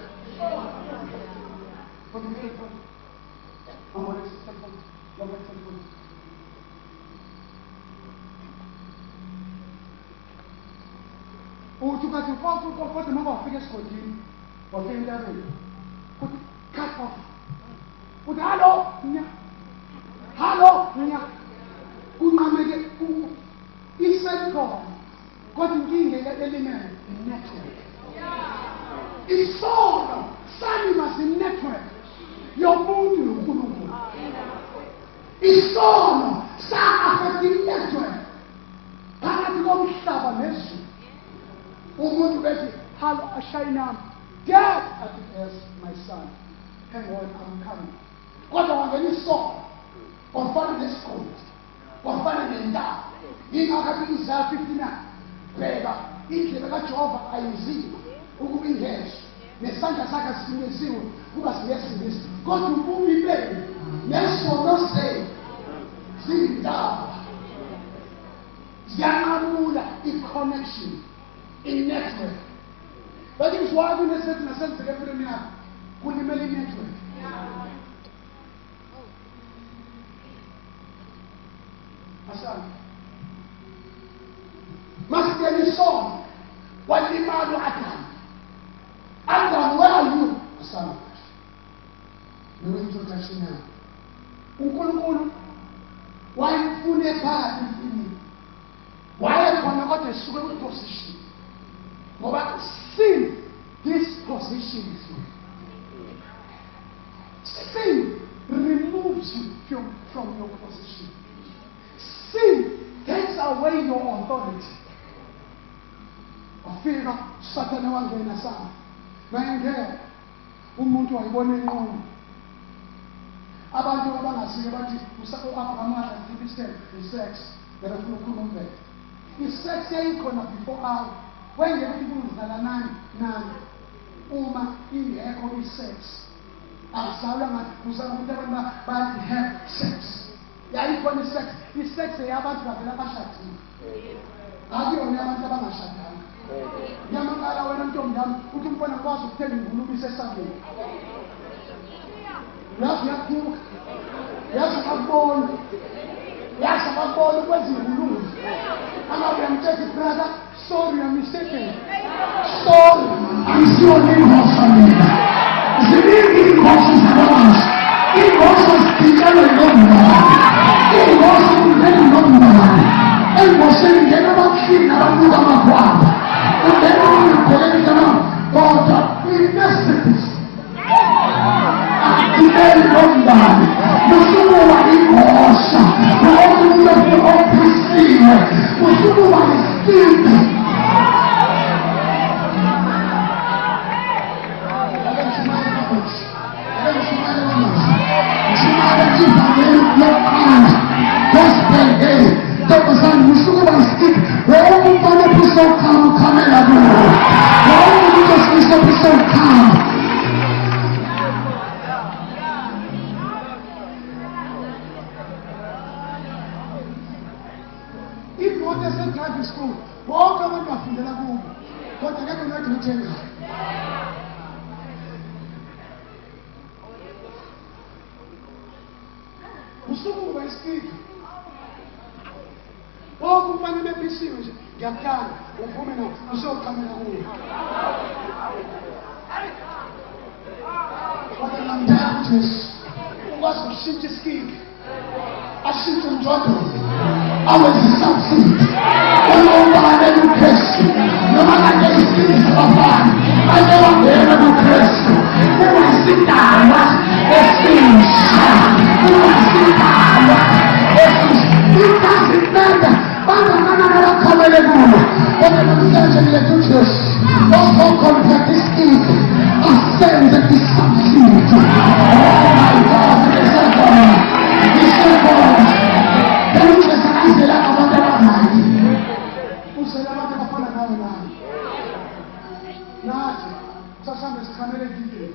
Uthi kathi kodwa noma wafika esigodini wafika entabeni uthi cut off uthi hallo nya hallo nya kunqameke isekhona kodwa inkinga elimele i-network. Isono salima si-network yomuntu noNkulunkulu. Isono sa-affect i-network phakathi komhlaba nezulu. Umuntu bethi hallo ashayinami dad athi yes my son hang on I'm coming. Kodwa wangena isono ofana nesigodi ofana nendawo. Yingakho Isaiah 59 bheka indlela kaJehova ayizima ukuba ingezwe nesandla sakhe sisingeziwe kuba singesingisi kodwa ububi benu nesono senu zindaba ziyanqamula i-connection i-network. That is why kunesethi nasenzeka empilweni yakho kulimele i-network. Asante. Masiteni isono walimala u-Adamu asihambisana kahle nowe-introduction yami. uNkulunkulu wayemfune phakathi emfilini, wayekhona kodwa esuke kwi-position, ngoba sin dispositions you. Sin removes you from your position. Sin takes away your authority. Wafika uSathane wangena sana. Mayengena umuntu wayibona enqono. Abantu abangasike bathi u-Abraham athipistel i-sex berafuna ukukhuluma umvelo. I-sex yayikhona before awe. Wayengeke ukuthi kuzala nani uma ingekho i-sex. Akuzalwa ngathi kuzalwa ukuthi abantu bathi have sex. Yayikhona i-sex. I-sex yabantu bavela abashadile. Akuyona abantu abangashadanga. Nyamakala wena ntombi yami ukuthi umfana kwazi ukuthenga ingulube isesabeni. Yazi yakhuka. Yazi akubona. Yazi akubona ukwenza ingulube. Angabe yamthethe brother, sorry, you're mistaken. Sorry. Amsione ingosana. Ziningi ingosi zabantu. Ingosi zidingana nomama. Ingosi ungena nomama. Ingosi ingena abakhina abantu amakwabo. Ungena ukugoleka noma kodwa i-messages. Akudeli nomama. Musukuba ingosa. Umuntu ophisiwe. Musukuba isiphi. Imoto esedrive school bonke abantu bafundela kubo kodwa ngeke nathi ngithenga. Usukuba isiphi bonke umfana bebisiwe nje ngiyakuthanda uvume nawo uzoqhamela kuyo. Kodwa namdala uJesu ukwazi ukushintsha isikiki ashintshe umjondolo awenze isabsidi olobane kuKristu noma kade isizwe abafana ake wangena kuKristu kuyisidalwa esisha kuyisidalwa esisha. It doesn't matter bangakanani abakhamele kuwo kodwa namhlanje lethu uJesu ozokhonfekta isikiki asenze isabsidi. Oh my God, ngisekhona uzela abantu abangaki uzela abantu abafana nawe nawe nathi sasambe sikhamele endlini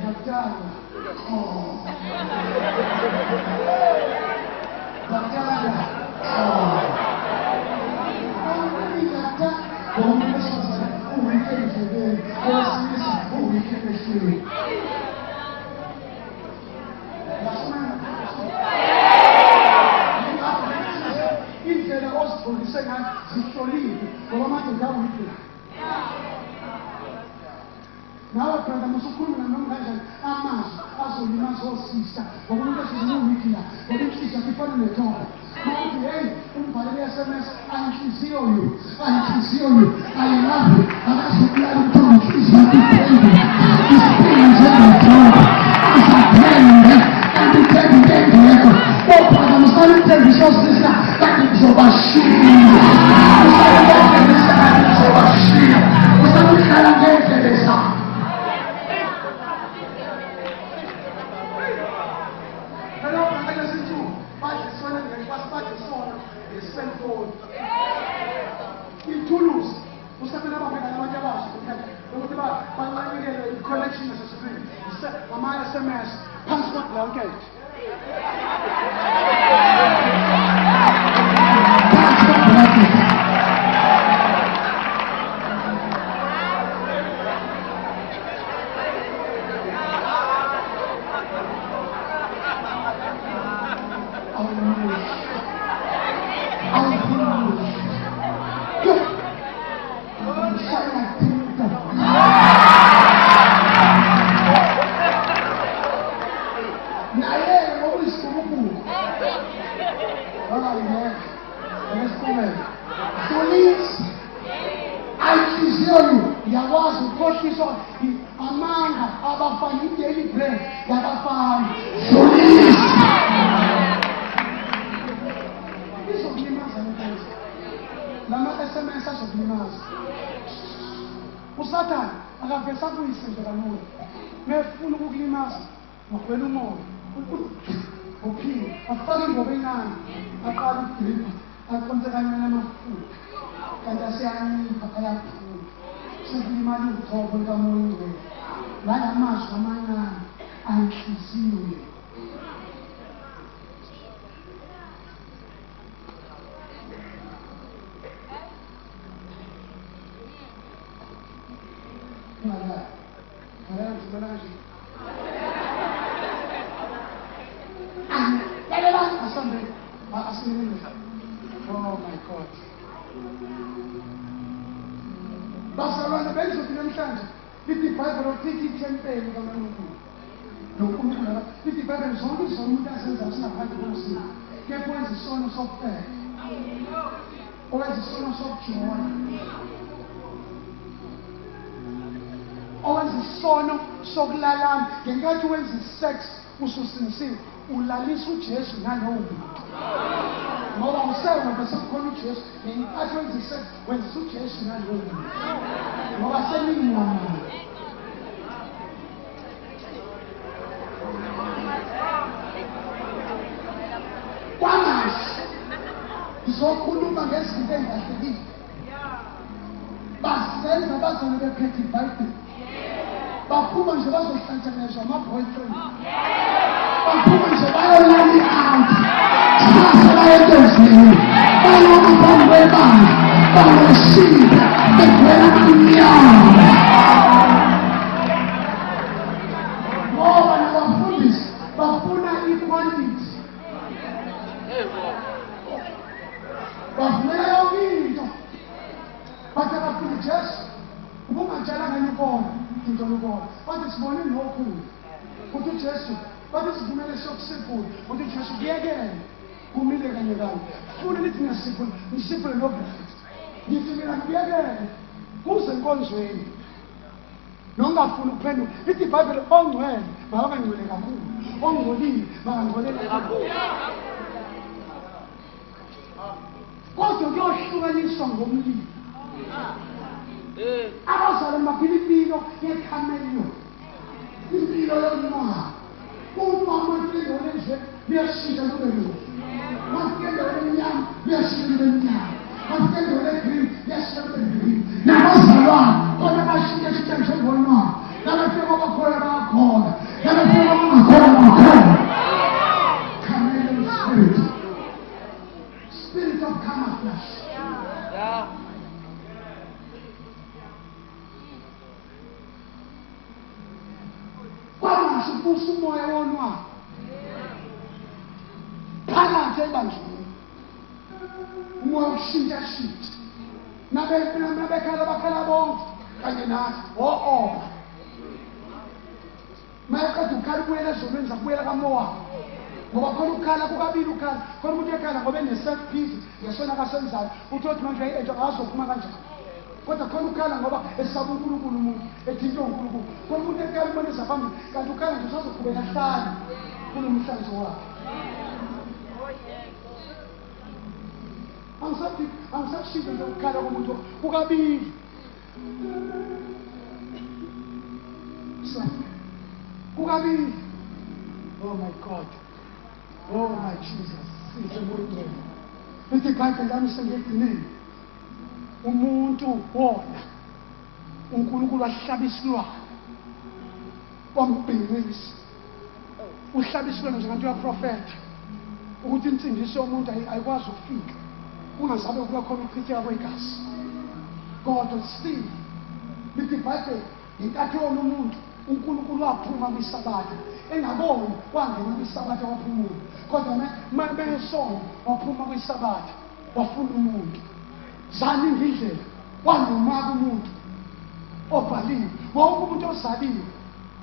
ngiyakudala indlela ozifundise ngayo zihloliwe ngoba manje ngiyawuyiphila. Nawe brother musukhuluma noma kanjani amazwi azolimaza osista ngoba umuntu esizimuwikila ngoba insizwa ifana netoba ukuthi hey umbhalele SMS ayinhliziyo I love you akazibulala umntwana inhliziyo iphende isiphila njengetoba isaphende kanti iphende engekho bobrother musale uthembisa osista kanti ngizobashiya musale uthembisa kanti ngizobashiya musale uhlala ngendlela zabo. Ithuluzi usebenza abafika nabantu abasha ukuthi banqanyekele i-collection yasesibili ama-SMS phansi kweblanket. abafana i-daily bread yabafana dlulisa izokulimaza lenkosi lama-SMS azokulimaza usathane akavese akuyise nje kalula mefuna ukukulimaza ngokubela umoya uphile afake ingoba encane aqala ukudripha aqonse kancane amafutha kanti aseyancipha ayaphula sekulimala izithobo likamoya ingcwele ngala mazwi amancane anhliziyo Oh my God. Bazalwane bengizothi namhlanje lithi iBhayibheli lithi ithempeli kaNkulunkulu. NoNkulunkulu lithi iBhayibheli zonke izono umuntu azenza singaphandle komzimba. Kepha wenza isono sokufela. Owenza isono sokujona. Owenza isono sokulalana ngenkathi wenza isex ususinisiwe ulalisa uJesu nalowo muntu. Ngoba usewe bese kukhona uJesu ngenkathi wenza isex wenza uJesu nalowo muntu. Ngoba seninyama kwamanje ngizokhuluma ngezinto engahlekile basenza bazone bephethe iBhayibheli baphuma nje bazohlanganiswa ama-boyfriend baphuma nje bayolala i-out sase bayentozini bayoma phambi kwebandla bawesile begwela amanyama ngoba nabafundisi bafuna i-quantity bavumela yonke into bathi abafuna uJesu ubungatshalanga nibona into lubona bathi sibone nokhulu kuthi uJesu bathi sivumele sokusipula kuthi uJesu kuyekele kumile kanye kanye funa lithi niyasipula nisipule noBrexit ngithi mina kuyekele kuze enkonzweni nongafuni ukuphenduka lithi iBhayibheli ongcwele makangcwele kakhulu ongcolile makangcolele kakhulu kodwa kuyohlukaniswa ngomlilo abazalwane baphila impilo yekhameliyo impilo yomoya uma endaweni nje liyashintsha kube lula mafika endaweni emnyama liyashintsha kube mnyama mafika endaweni egreen liyashintsha kube green nabazalwane kona bashintsha njengonoma nabafika kwabakhola bayakhona nabafika kwabangakhona bakhona chameleon spirit of camouflage. Kwamasibusa umoya wonwayo phakathi ebandleni umoya ukushintsha nabekhala bakhala bonke kanye nathi o-oba mayaqeda ukukhala kubuyela ezolweni zakubuyela kamowabi ngoba khona ukukhala kukabili ukukhala khona umuntu ekhala ngoba ene-set piece ngesona kasenzayo uthi othi manje ento akazophuma kanjani kodwa khona ukukhala ngoba esaba uNkulunkulu umuntu ethinte uNkulunkulu khona umuntu ekhala umbonisa phambili kanti ukhala nje usazoqhubeka hlala kulo mhlanzo wakhe angisakushintshe nje ukukhala komuntu kukabili kukabili. Oh my God, oh my Jesus, sisemuyingcwele lithi iBhayibheli lami sengegcineni umuntu wona uNkulunkulu ahlaba isilwane wambhekisa uhlaba isilwane njengabantu yaprofetha ukuthi insindiso yomuntu ayikwazi ukufika kungazabe kuba khona ukuchitheka kwegazi kodwa still lithi iBhayibheli inkathi yona umuntu uNkulunkulu waphuma kwisabatha engaboni wangena kwisabatha waphumula kodwa besona waphuma kwisabatha wafuna umuntu zaningi indlela wanumaka umuntu obhaliwe wonke umuntu ozaliwe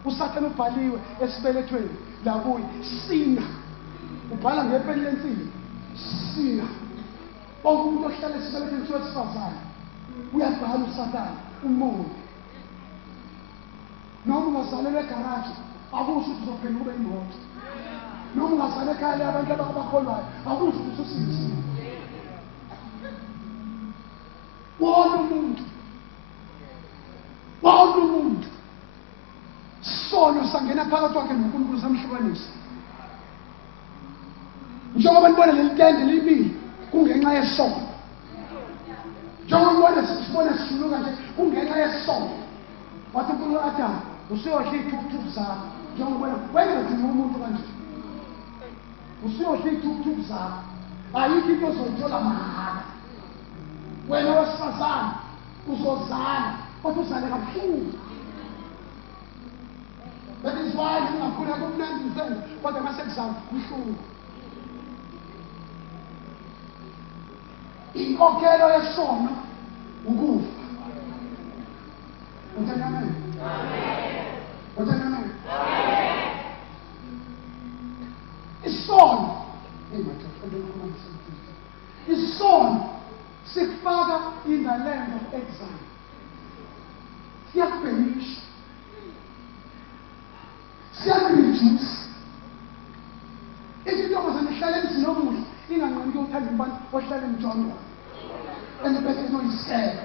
usathane ubhaliwe esibelethweni la kuye sina ubhala ngepeni lensimbi sina wonke umuntu ohlala esibelethweni sowesifazane uyabhala usathane umoya noma ungazalelwa egaraji akusho ukuthi uzophenduka ube imoto. Noma ungazalelwa ekhaya abantu abakholwayo akusho ukuthi usindisiwe. Wonke umuntu sono sangena phakathi kwakhe noNkulunkulu samhlukanisa. Njengoba nibona leli tende libili kungenxa yesono. Njengoba sibona sijuluka nje kungenxa yesono. Wathi uNkulunkulu Adamu usuyohla iy'thukuthuku zakho. Njengoba wenza umuntu kanje. Usuyohla iy'thukuthuku zakho. Ayikho into ozoyithola mahhala. Wena wesifazane uzozala kodwa uzale kabuhlungu. That is why ngingakhula kumnandi ngisenza kodwa mase kuzala kubuhlungu. Inkokhelo yesono ukufa. Uthanda amen? Uthanda amen? Isono isono sikufaka in the land of exile. Siyakubhenisha. Siyakureduce. Izintombazane zihlala emzini omuhle inganqamuki ukuthanda umuntu ohlala emjondolo. Embhedeni oyisebe.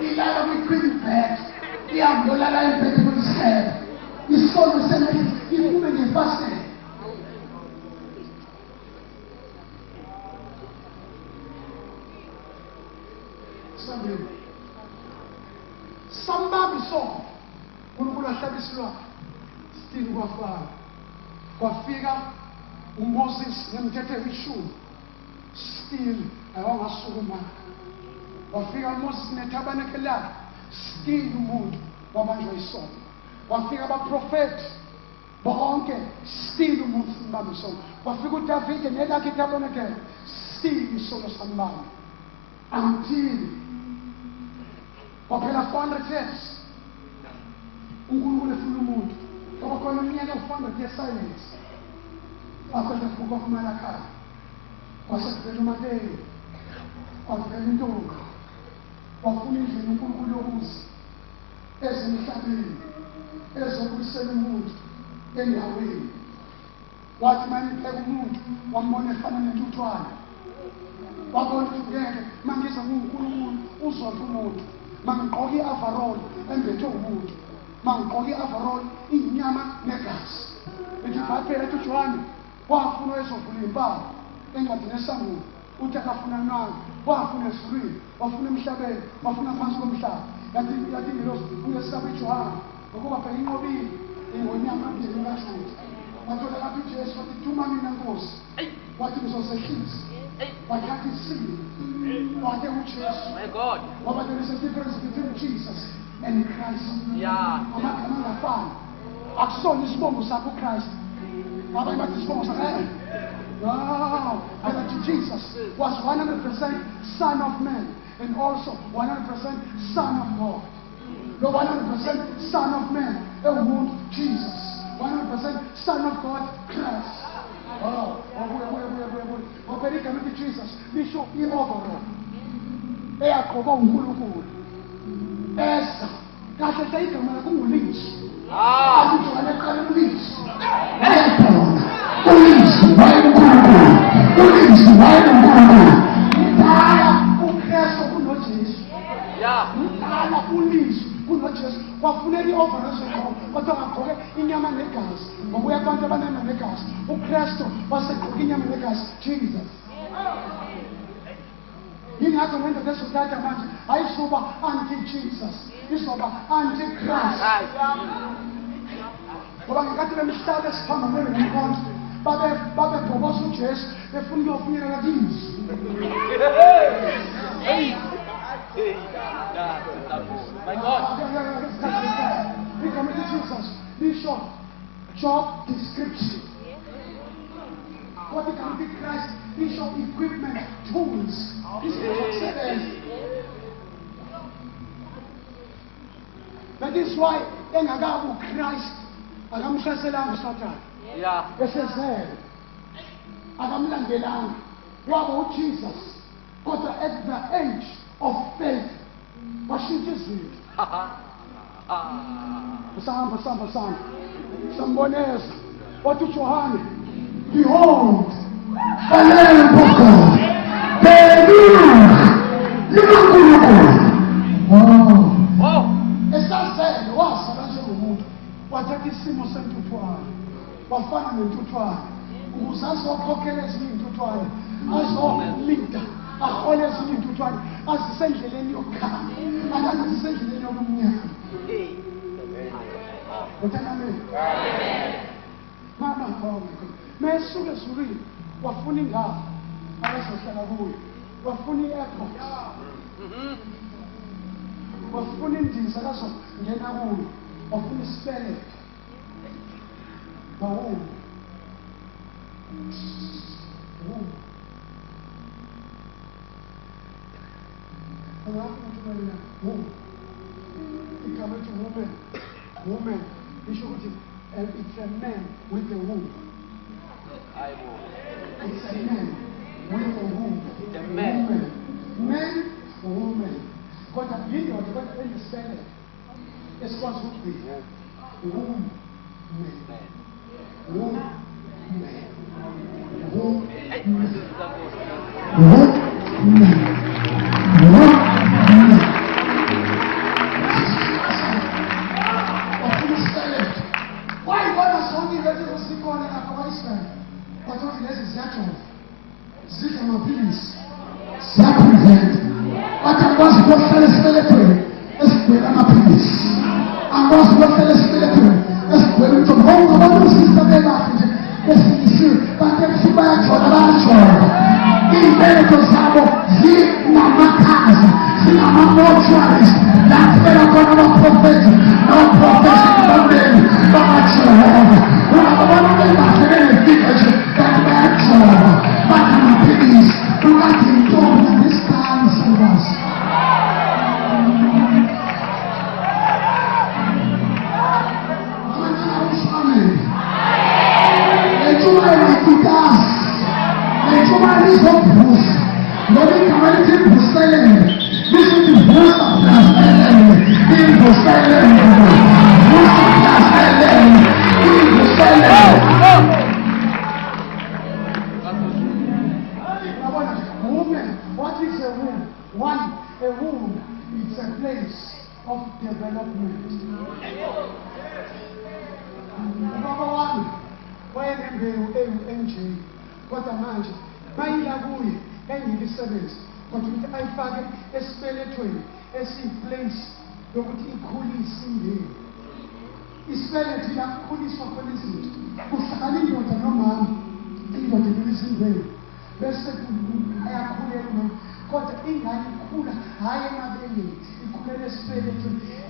Ilala kwi-queen bed. Ihambe yolala embhedeni oyisebe. Isono senelithi iphume ngefasitela. Sambambi isono. uNkulunkulu ahlaba isilwane. Still kwafana. Kwafika uMoses nemithetho eyishumi. Still awangasukuma. Wafika uMoses nethabanekele lakhe. Still umuntu wabanjwa isono. Wafika abaprofeti bonke. Still umuntu simbamba isono. Wafika uDavide nelakhe ithabanekele. Still isono sambamba. Until kwaphela 400 years. uNkulunkulu efuna umuntu. Ngoba khona umnyaka u-400 years silence. Wakwenda kubuka kuMalakhaya. Wasevela uMateyu. Wavela intombi. Wafuna indlela uNkulunkulu yokuza ezemhlabeni ezokubuyisela umuntu endaweni. Wathi manibheka umuntu wambona efana nentuthwane. Wabona ukuthi ngeke mangiza kuNkulunkulu uzodla umuntu. Mangigqoke i-overall embethwe umuntu. Mangigqoke i-overall inyama negazi. Ethi baphela ethi uJohane wafuna ezovula impawu encwadini yeSamuel. Uthi akafuna nani. Wafuna ezulwini, wafuna emhlabeni, wafuna phansi komhlaba. Yathi ngilosi uyesaba uJohane ngokuba phela inqobile ingonyama endlini kaJuda. Wathola lapho uJesu wathi thuma mina Nkosi. Wathi ngizosehlisa. Wathatha isilo. Wathi uJesu. My God. Ngoba there is a difference between Jesus and Christ. Yeah. Amagama angafani. Akusona isibongo sakho uChrist. Abanye bathi isibongo sakhe. Wow. But Jesus was 100% Son of Man and also 100% Son of God. The 100% Son of Man, ewumuntu Jesus. 100% Son of God, Christ. Oh, phela igama lithi Jesus lisho i-overall eyaqoka uNkulunkulu esa kahle hle igama lakho ungulizwi akuthi waleqala ulizwi yayibona ulizwi wayenkulunkulu ulizwi wayenkulunkulu mdala uKristu kunoJesu mdala ulizwi kunoJesu kwafuneka i-overall zegqoka kodwa ngagqoke inyama negazi ngoba uyabantu abanama negazi uKristu wasegqoka inyama negazi Jesus. Yingakho ngento lesothatha manje ayizuba anti-Jesus izoba anti-Christ. Ngoba ngenkathi bemhlaba esiphamba bebe nenkonzo babebhoboza uJesu befuna ukuyofinyelela kizwi. My God. Igama lithi Jesus lisho job description. Kodwa igama lithi Christ lisho equipment, tools. That is why engakabu Christ akamhlaselanga uSathane. Yeah. Esezele akamlandelanga waba uJesus kodwa at the age of faith washintsha izinto. Samba. Samboneza. Wathi uJohane, behold, the Lamb of God. Esasele wasala njengomuntu wathatha isimo sentuthwane wafana nentuthwane ukuze azokhokhela ezinye intuthwane azolida ahole ezinye intuthwane azisendleleni yokukhanya akazisendleleni yokumnyama. Mama, mesuke ezulwini wafuna indawo abazohlala kuyo, wafuna i-airport, wafuna indiza akazongena kuyo, wafuna isibeletho. Bawuma igama ethi woman isho ukuthi it's a man with a womb. It's a man with a womb. Man, woman. Kodwa yindoda kodwa elisele esikwazi ukubika womb man. Womb man. Womb man.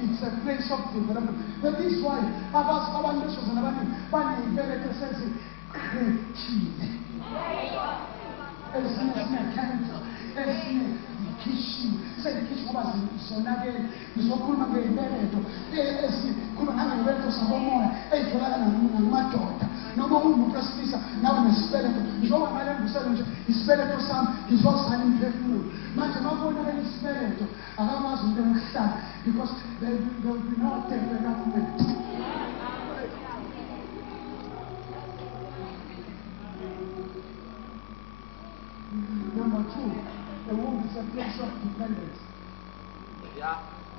It's a place of development. That is why abantu besizana abaningi baney'beleko sezikrethile. Ezinye zine-cancer, ezinye zikhishiwe, sezikhishiwe ngoba zonakele. Ngizokhuluma ngey'beletho esikhuluma nangey'beletho zabomoya ey'tholakala ngamadoda noma umuntu wesilisa nawe nesibeletho. Njengoba ngale ngusele nje isibeletho sami ngizozala imphefumulo. Manje mabonakala isibeletho akakwazi into yokuhlala because there will be no development. Number two, the womb is a place of dependence.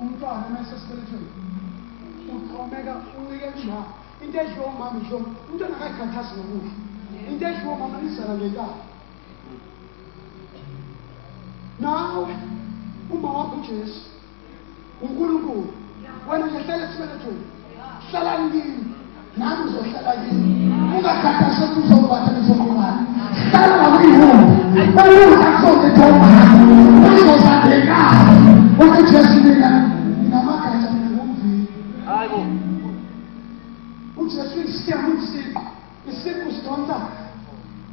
Umntwana mesesibelethweni uxhomeka unikele la into edliwa umama idliwa umntwana akayikhathazi ngokudla into edliwa umama izala ngekala. Nawe uma wakho uJesu uNkulunkulu wena uyahlala esibelethweni hlala kimi nami uzohlala kimi ungakhathazeki uzobatha nezokhulumana hlala ngakwihumbu ukudla kuzozithoma uzozandekala ukuthi uJesu mina nginamagatsha mina ngomvili. Hayibo uJesu isiyamo isipho sidonsa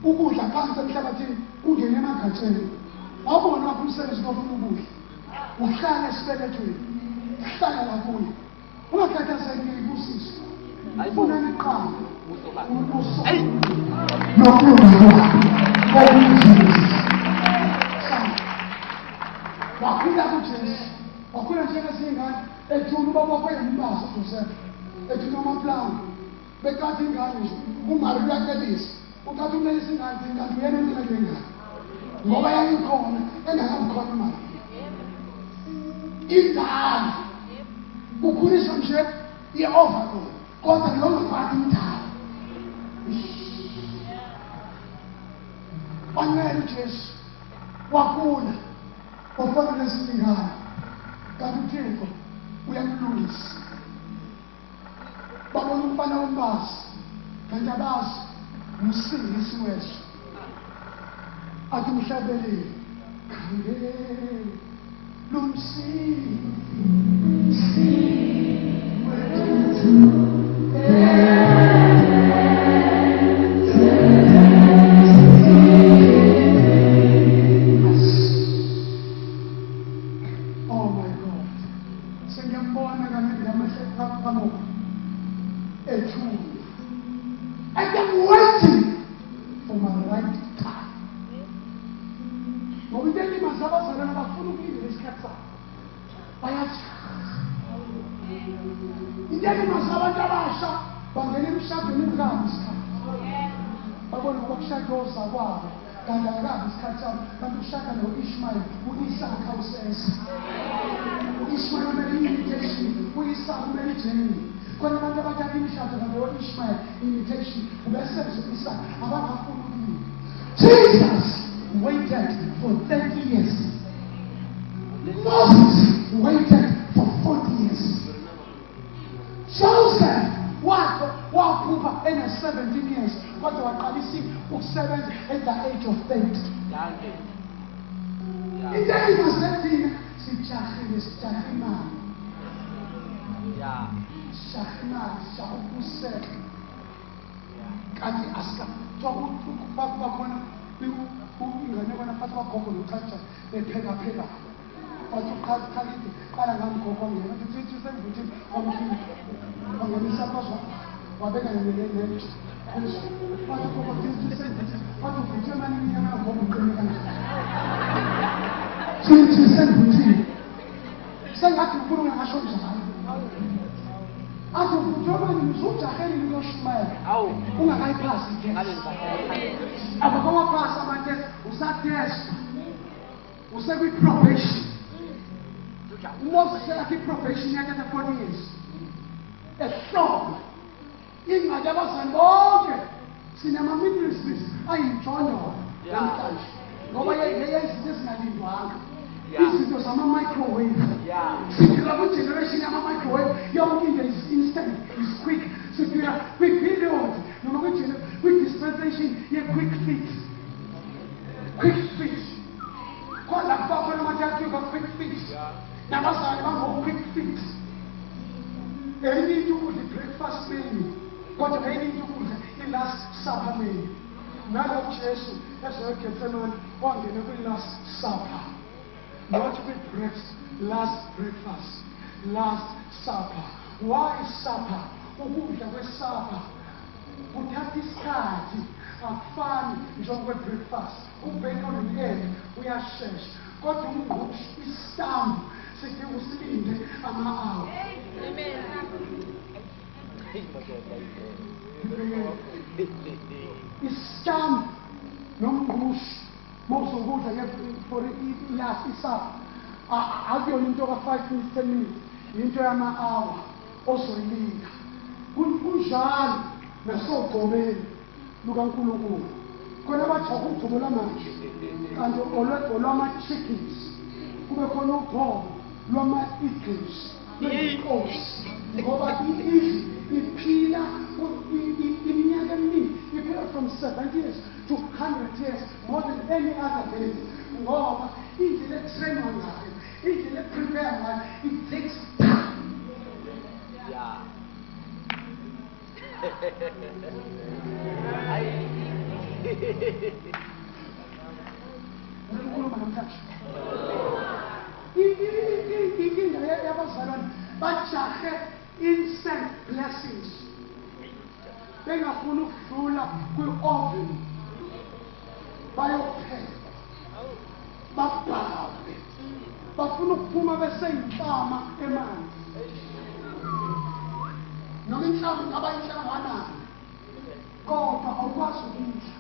ukudla phansi emhlabathini ungene emagatsheni. Wabona wakho umsebenzi ofuna ukudla uhlala esibelethweni hlala ngakuye ungakhathazeki ngikusizo ayibona iqala ubuso nokulunga wakhula kuJesu wakhula njengesingane ethuna ubaba kweyimbaza uJoseph ethuna amaplango bekade ingane nje uMaria uyakelisa uthatha umelisa ingane uyena emncane ngane ngoba yayikhona engakamkhona imali indalo ukhuliswa nje i-overload kodwa longafaki umthalo wanela uJesu wakula wafana nesingane kanti uThixo uyamlungisa babona umfana wombazi kanti abazi umsindisi wethu athi umhlabeleli khangele lumsindisi wethu I am waiting for my right time. But we didn't even have a full of this cat. I have in the name of Sabbath, but the name of Sabbath, I want to watch that goes away. And I got this cat up, and to shaka no Ishmael, who is some houses. Ishmael made invitation, who is some many journey. When I never got him shot and the Ishmael invitation, who has said to Isaac, Jesus waited for 30 years. Moses waited for 40 years. Joseph was in 17 years. What they were releasing of 7 at the age of 30. In the age of 17, Shahima. Shahima, Shahusek. Kati aska. Twakuna ingane phatha kwagogo nochacha epheka wathi ukhalide qala ngamgogo ngena ukuthi sengithi omkhulu ongenisa phazwa wabeka ngelele wathi gogo ukuthi sengithi wathi uvuthwe manje inyama ngoba uqine kanje sithi sengithi sengathi ufuna ngasho njalo athi uvuthwe manje uzujaheli loShumayela ungakayiphasi ke abakwaphasa abantu usatest usekwi-probation Moses probation yakhe 40 years ehlobo ingxaki abazali bonke sinama-ministries ayintshontsho namhlanje ngoba yezinto ezingalindwanga izinto zama-microwave siphila kwi-generation yama-microwave yonke into is instant is quick siphila kwi-period noma kwi-dispensation ye-quick fix kodwa kubakhona amatyathuka quick fix nabazali bango-quick fix enye into ukudla i-breakfast menu kodwa enye into ukudla i-last supper menu nalo Jesu ezoyeGetsemane wangene kwi-last supper not last breakfast last supper. Why supper? Ukudla kwesupper kuthatha isikhathi akufani njengokwe-breakfast ubheka on the end uyashesha kodwa umngqusho isitambu sidinga usilinde ama-hour. Isitambu nomngqusho mawuzokudla for last isupper akuyona into ka-5 minutes 10 minutes into yama-hour ozoyilinda kunjalo nasogqobeni lukaNkulunkulu khona abajaha ugcobo lamanje kanti olwama-chickens kube khona ugqobo lwama-eagles lwey'nkosi ngoba i-eagle iphila iminyaka eminingi iphila from 70 years to 100 years more than any other baby ngoba indlela etrainwa ngayo indlela eprepare ngayo it takes time. Ukhuluma namhlanje inkinga yabazalwane bajahe instant blessings bengafuni ukudlula kwi-oven bayopheka babhabe bafuna ukuphuma beseyinhlama emanzi noma inhlamba ingaba inhlanganani kodwa awukwazi ukudla.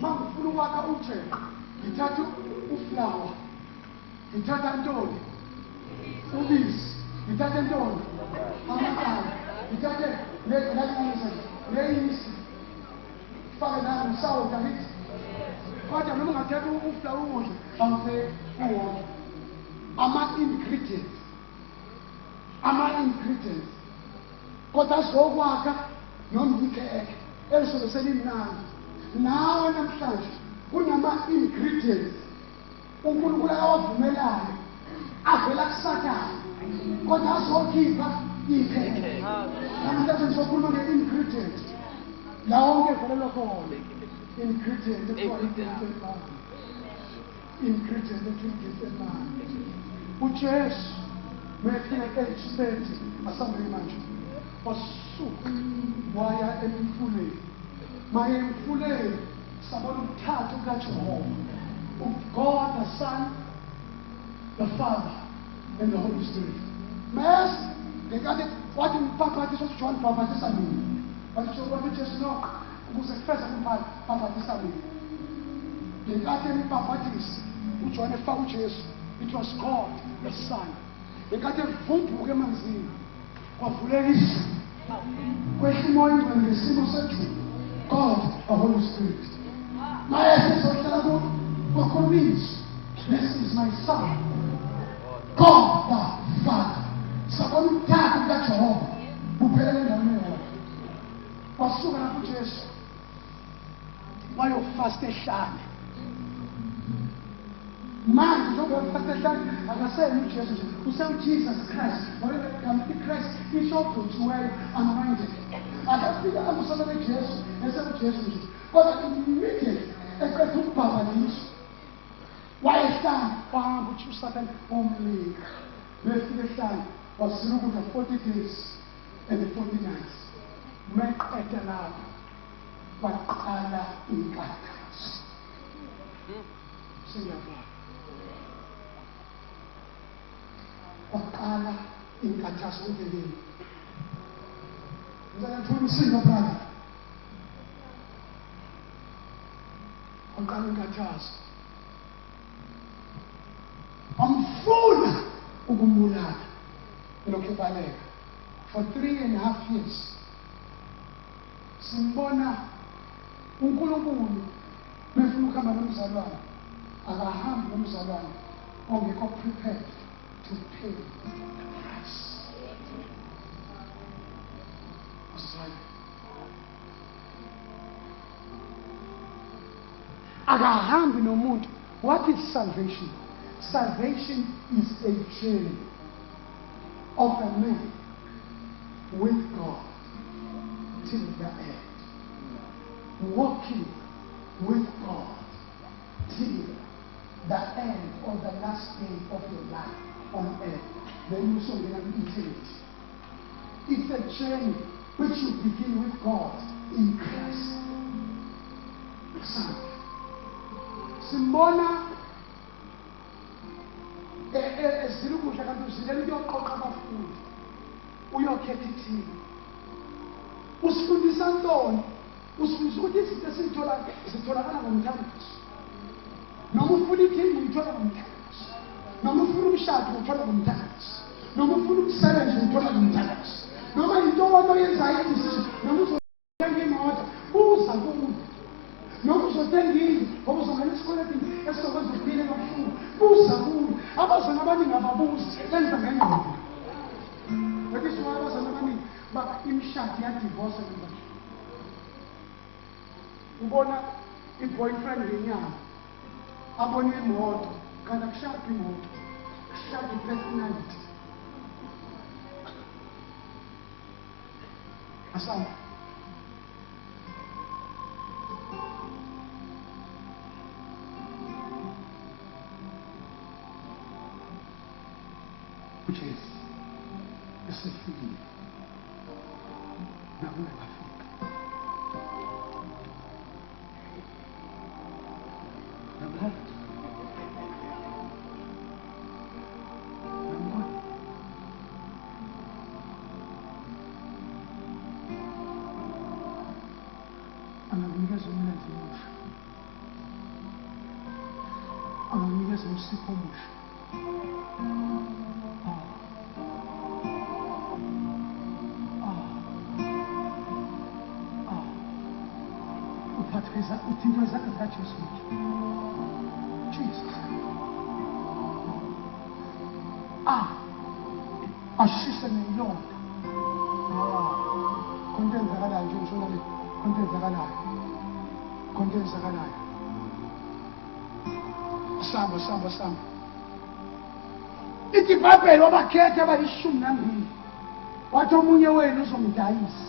Mangifuna ukwakha ujeqe ngithatha uflawa, ngithatha ntoni ubisi, ngithathe ntoni amakhala, ngithathe leyisi fake nami sawuda ngithi kodwa noma ungathatha uflawa ukudla awuse uwona. Ama-ingredients kodwa azokwakha noma ikhekhe elizobe selimnandi. Nawe namhlanje kunama-ingredients uNkulunkulu awavumelayo avela kuSathane kodwa azokhipha ikhekhe. Namhlanje ngizokhuluma nge-ingredient yonke evelelwa khona. Ingredient emali. uJesu mefika age-30 asambeni manje wasuka waya emfuleni. Maye emfuleni sabona umthathu kaJehova, God the Son, the Father, and the Holy Spirit. Mas ngekade wathi umpaphathisa uJohn baphathisa mina. Wathi Jesu no ukuze kufeze umphathi baphathisa mina. Ngekade empaphathisa uJohn efaka uJesu, it was God the Son. Ngekade evumbuka emanzini kwavuleka izulu kwehla umoya ingcwele ngesimo sejulu, God the Holy Spirit. Maye sizohlala kukhulumiswa, this is my Son, God the Father. Sabona umthathu kaJehova uphelele endaweni yonke. Wasuka lapho uJesu wayofasta ehlane. Manje njengoba ufasta ehlane akaseyini uJesu nje, useJesus Christ. Ngoba iChrist isho ukuthi anointed. Akafika akusona beJesu eseJesu nje. Kodwa immediately eqeda ukubhabhaliswa wayehlala wahamba uthi uSathane umlika. Befika ehlane wasila ukudla 40 days and 40 nights. Meqeda lapho waqala inkathazo. Siyabona. Waqala inkathazo endleleni. Ngizathola umsindo brother. Waqala inkathazo. Amfuna ukumbulala lokhu baleka for 3.5 years. Simbona uNkulunkulu befuna ukuhamba nomzalwane, akahambi nomzalwane ongekho prepared to pay the price. Akahambi nomuntu. What is salvation? Salvation is a journey of a man with God till the end. Walking with God till the end or the last day of your life on earth. Then you shall be in eternity. It's a journey which you begin with God in Christ. Son. Simbona ezilukudla kanti uzilela uyoqoqa abafundi uyokhetha ithini. Usifundisa ntoni? Usifundisa ukuthi izinto zitholakala ngomthandazo. Noma ufuna ithini uyithola ngomthandazo. Noma ufuna umshado uyithola ngomthandazo. Noma ufuna umsebenzi uyithola ngomthandazo. Noma into oyenzayo noma uzothenga imoto buza kuyo. Noma uzothenga indlu ngoba uzongena esikoleni esizokwenza uphile kabuhlungu buza kuyo. Abazali abaningi ababuzi benza ngengqondo. Bekisho abazali abaningi imishado yadivorce manje. Ubona i-boyfriend ngenyanga abona imoto kanti akushadi imoto, kushadi personality. Asante. Which is esifile nakule bafika nabona anganikeza umlenze omusha, anganikeza umsipho omusha. Uthinto izandla zikaJesu manje. Jesus. Ashise neyilonda. Konke enzakalayo nje ngisho nami. Konke enzakalayo. Konke enzakalayo. Samba. Ithi iBhayibheli wabakhetha abayishumi 12. Wathi omunye wenu uzomdayisa.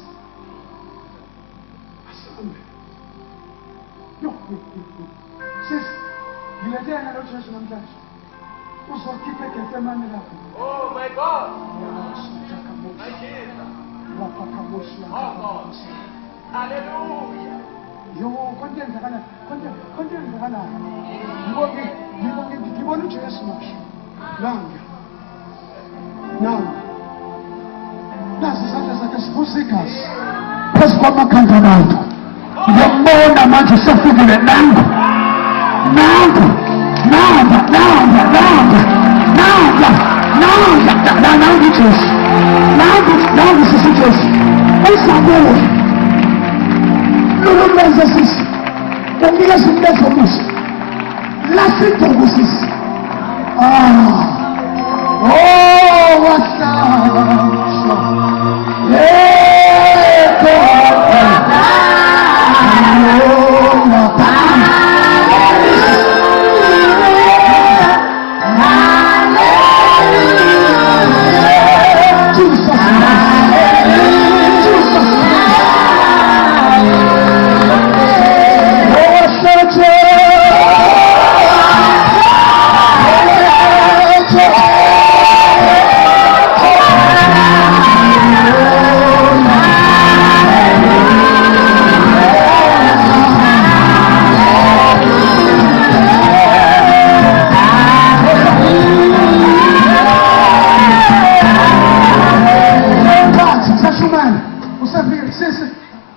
Asambe. Yo. Sis, ngilethele ngalo Jesu namhlanje. Uzokhipha eGetsemane lapho. Oh my God. My Jesus. Hallelujah. Yo, konke enzakalayo. Ngibona uJesu manje. Nanga. Nasi isandla sakhe sivusa igazi phezu kwamakhanda abantu. Ngiyambona manje usefikile nanga uJesu. Nanga sisi Jesu. Usabuya. Lolo mlenze sisi. Unikeza umlenze omusha. Lasiduku sisi. Wasasha.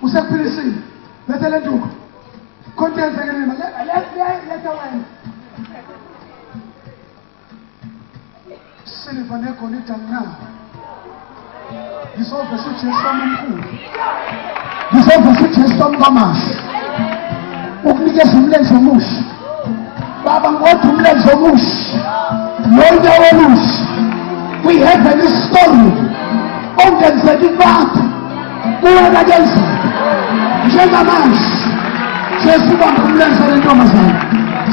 Usaphilisile. Letha le nduku. Konke enzekile manje. Letha wena. Silver negolide akunawo. Ngizovesa uJesu omkhulu. Ngizovesa uJesu omkamasi. Ukunikeza umlenze omusha. Baba ngodwa umlenze omusha. Lonyawo olusha. We have a story. Ongenzeki kubantu. Kuwena kenza. Njengamanje. Jesu bamba umlenze lentombazane.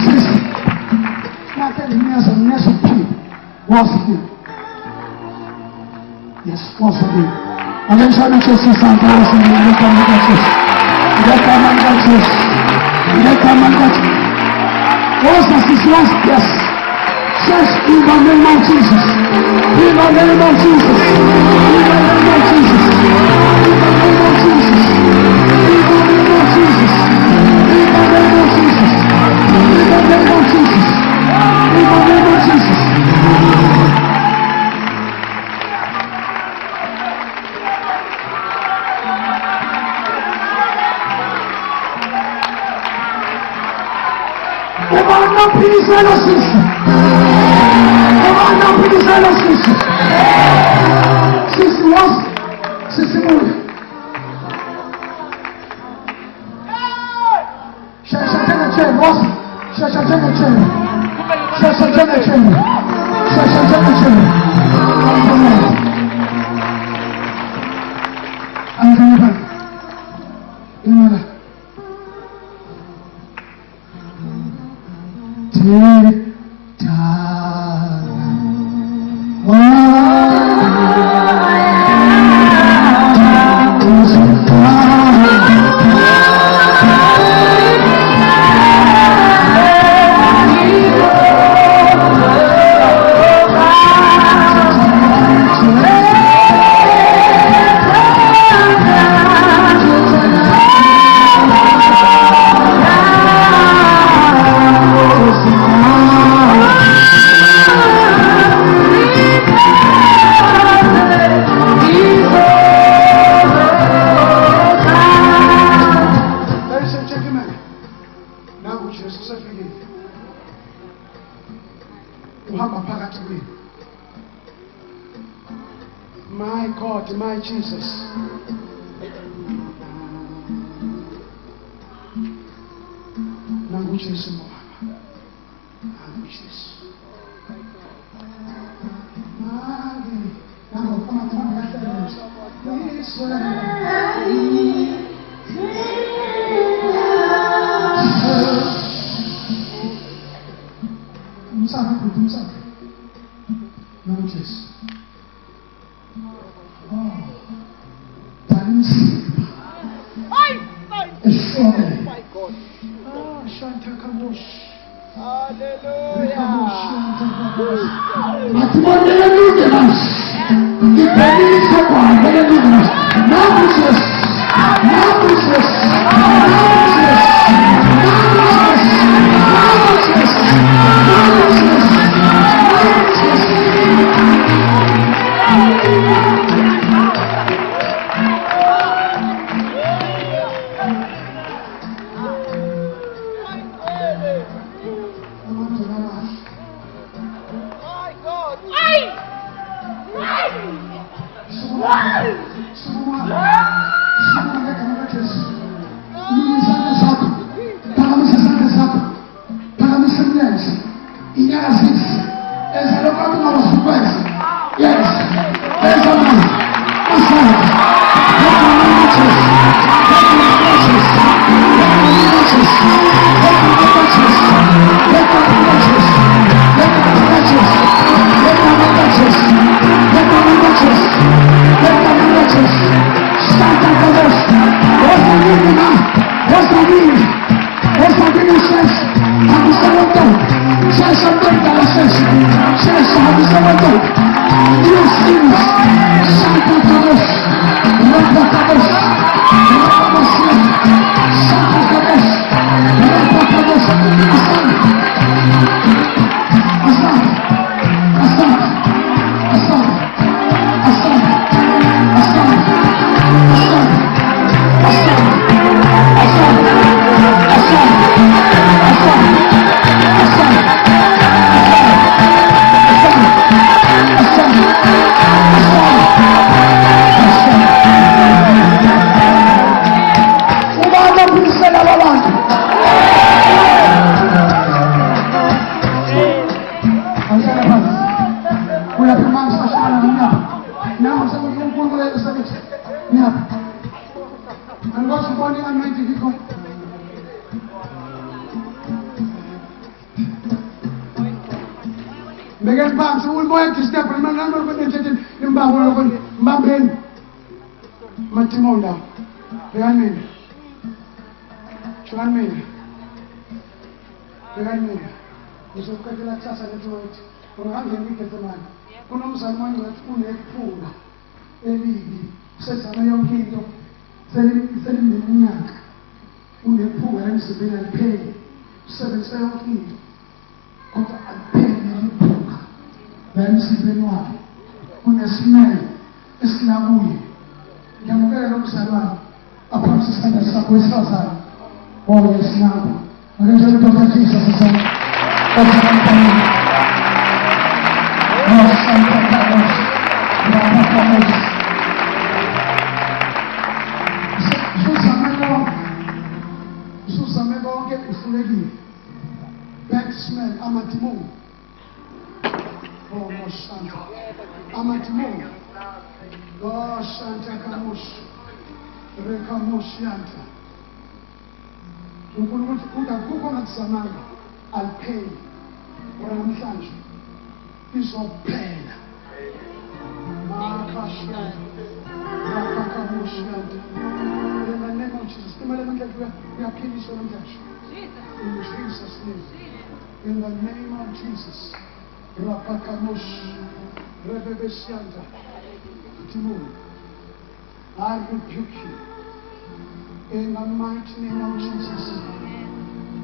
Sisi. Nakhe ngiyazo kuphila. Wasiphi. Yes, wasiphi. Alexander Jesu santazi ngekama kaJesu. Ngekama kaJesu. Wosa sisi yes. Just in the name of Jesus. In the name of Jesus. In the name of Jesus. In the name of Jesus. In the name of Jesus. In the name of Jesus. In the name of Jesus. In the name of Jesus. Não precisa assistir. Não precisa assistir. Se mostra, se muda. Shashatana chain, mostra. Shashatana chain. Shashatana chain. Shashatana chain. André, Imana. uhamba phakathi kwenu. My God, my Jesus. Nangu Jesu Baba. Nangu Jesu. Nangu kama tunavyoelewa. Yesu. Msafi. Nangu Jesu. In the name of Jesus. I rebuke you. In the mighty name of Jesus.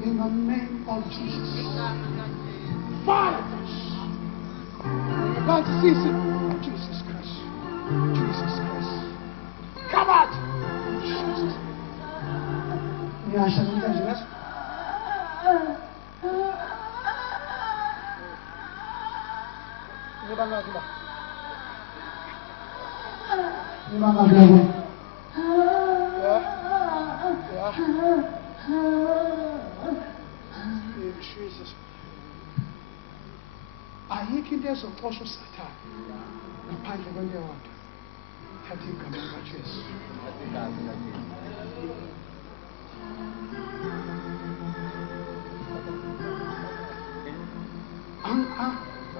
In the name of Jesus. Fire! God sees it. Jesus Christ. Jesus Christ. Come out! Jesus. Nyasha Jesus. Ayikho into ezoxosha uSathane ngaphandle kwento eyodwa. Thatha igama likaJesu.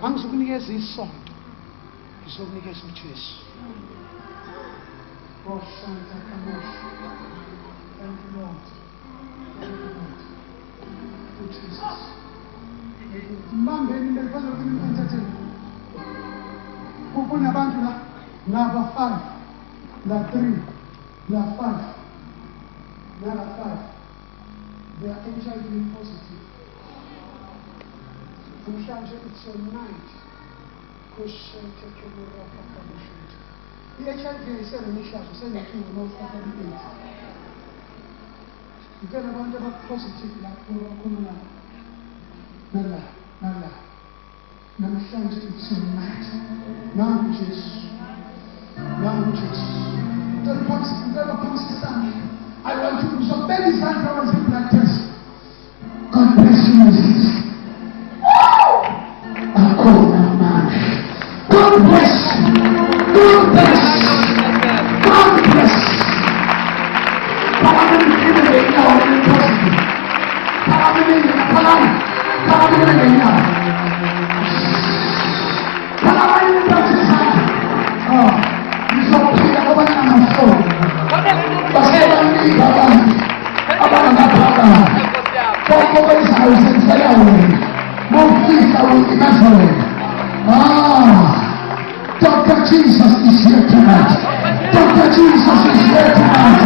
Angizokunikeza isonto, ngizokunikeza uJesu. Oh, Shanta Kamosh. Thank you, Lord. Thank you, Lord. Thank you, Jesus. Mbambeni ndifana ukuthi kunabantu la 5, la 3, la 5, la 5. They are HIV positive. Namhlanje it's your night. Kushente kemuraka kabushente. I-HIV isenemishado senenkinga nofaka i-AIDS. Ngicela abantu abapositive lapho bakhuluma nala. Namhlanje it's your night. Nangu Jesu. Ngicela phangisa isandla. I want you to sobela isandla wenze i-blood test. God bless you, Jesus. God bless you. God bless you. God bless you. Dr. Jesus is here tonight. Dr. Jesus is here tonight.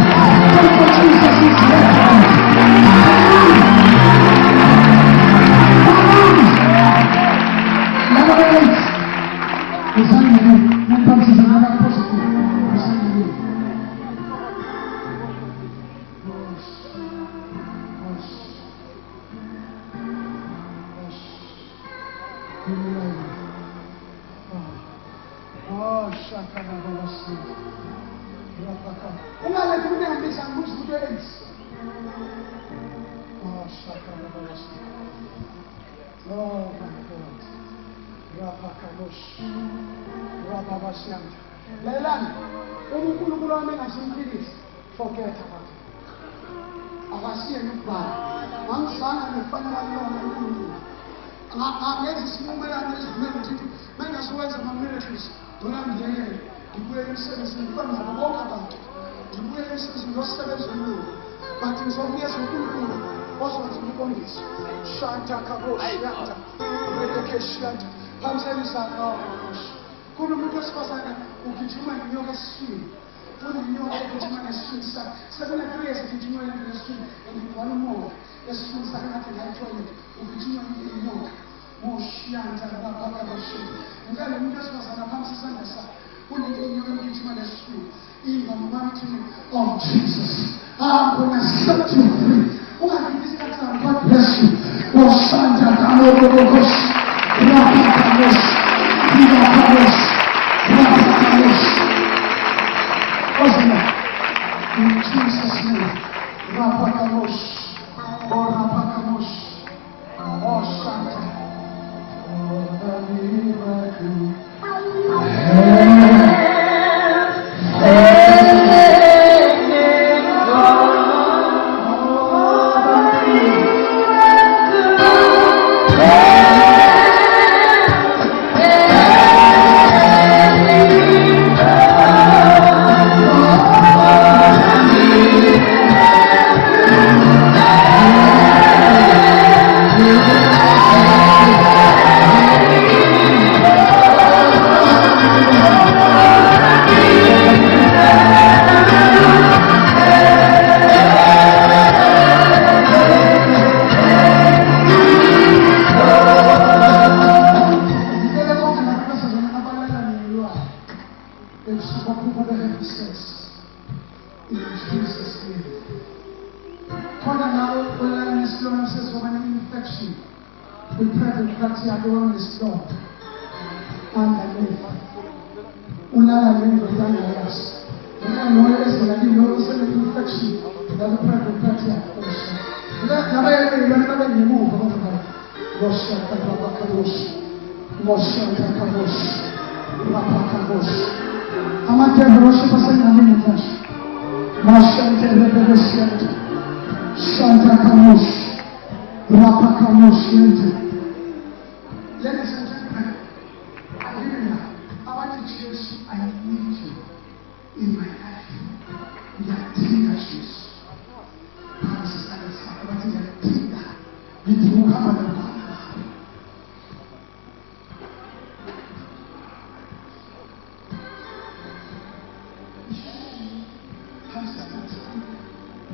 Dr. Jesus is here tonight. Number 8. Oh my God. Lelani, uNkulunkulu wami engasimphilisi, forget about it. Akasiyena ukubhala. Angizange ngifanele yona uNkulunkulu. Angenza isimumelane esivumela ukuthi mengasiwenza ama-miracles, dona ngiyekele. Ngibuyele emsebenzini ngifana nabo bonke abantu. Ngibuyele emsebenzini ngiyosebenza uMlungu. But ngizokunikeza uNkulunkulu ozokwenza umqondiso. Shanta kaboshiyanta. Rekeshiyanta. Phamselisana kunomuntu wesifazane ugijima ngenyoka esiswini. Kunenyoka egijima ngesiswini sakhe. Sekune-3 years egijima ngesiswini ngibhala umoya esiswini sakhe ngathi ngayithoyile. Ugijima ngenyoka. Moshiyanta babakaboshiyanta. Ngicela umuntu wesifazane aphamise isandla sakhe. Kunenyoka egijima ngesiswini. In the mighty name of Jesus, I'm going to set you free. God bless you. Osanda Kalobos, Rapakalos, Rapakalos, Rapakalos. Osanda. In Jesus' name, Rapakalos, or Rapakalos, Osanda. Oh, the miracle. underneath. Ulala nendodana yaso. Unamoya ezingalilo sene-infection. Ngalo private party yakho. Nabayelele nabengemuva kodwa. Moshaka Rabakabosh. Moshaka Kabosh. Rabakabosh. Amatembe worship asengamini manje. Moshaka Rabakabosh. Shanta Kabosh. Rabakabosh. Ladies and gentlemen, hallelujah. I want to choose, I need you in my life. We are teenagers. Pastor Alex, what is a teenager? You do have a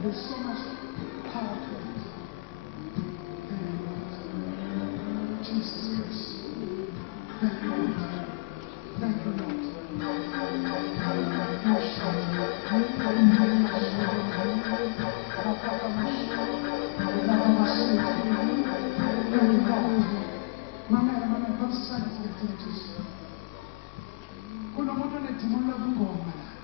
there's so much power to it. Jesus Christ. Thank you, Lord. Thank you, Lord. Mama, come silence the churches. Kuna mtu anatimula Mungu wa mala.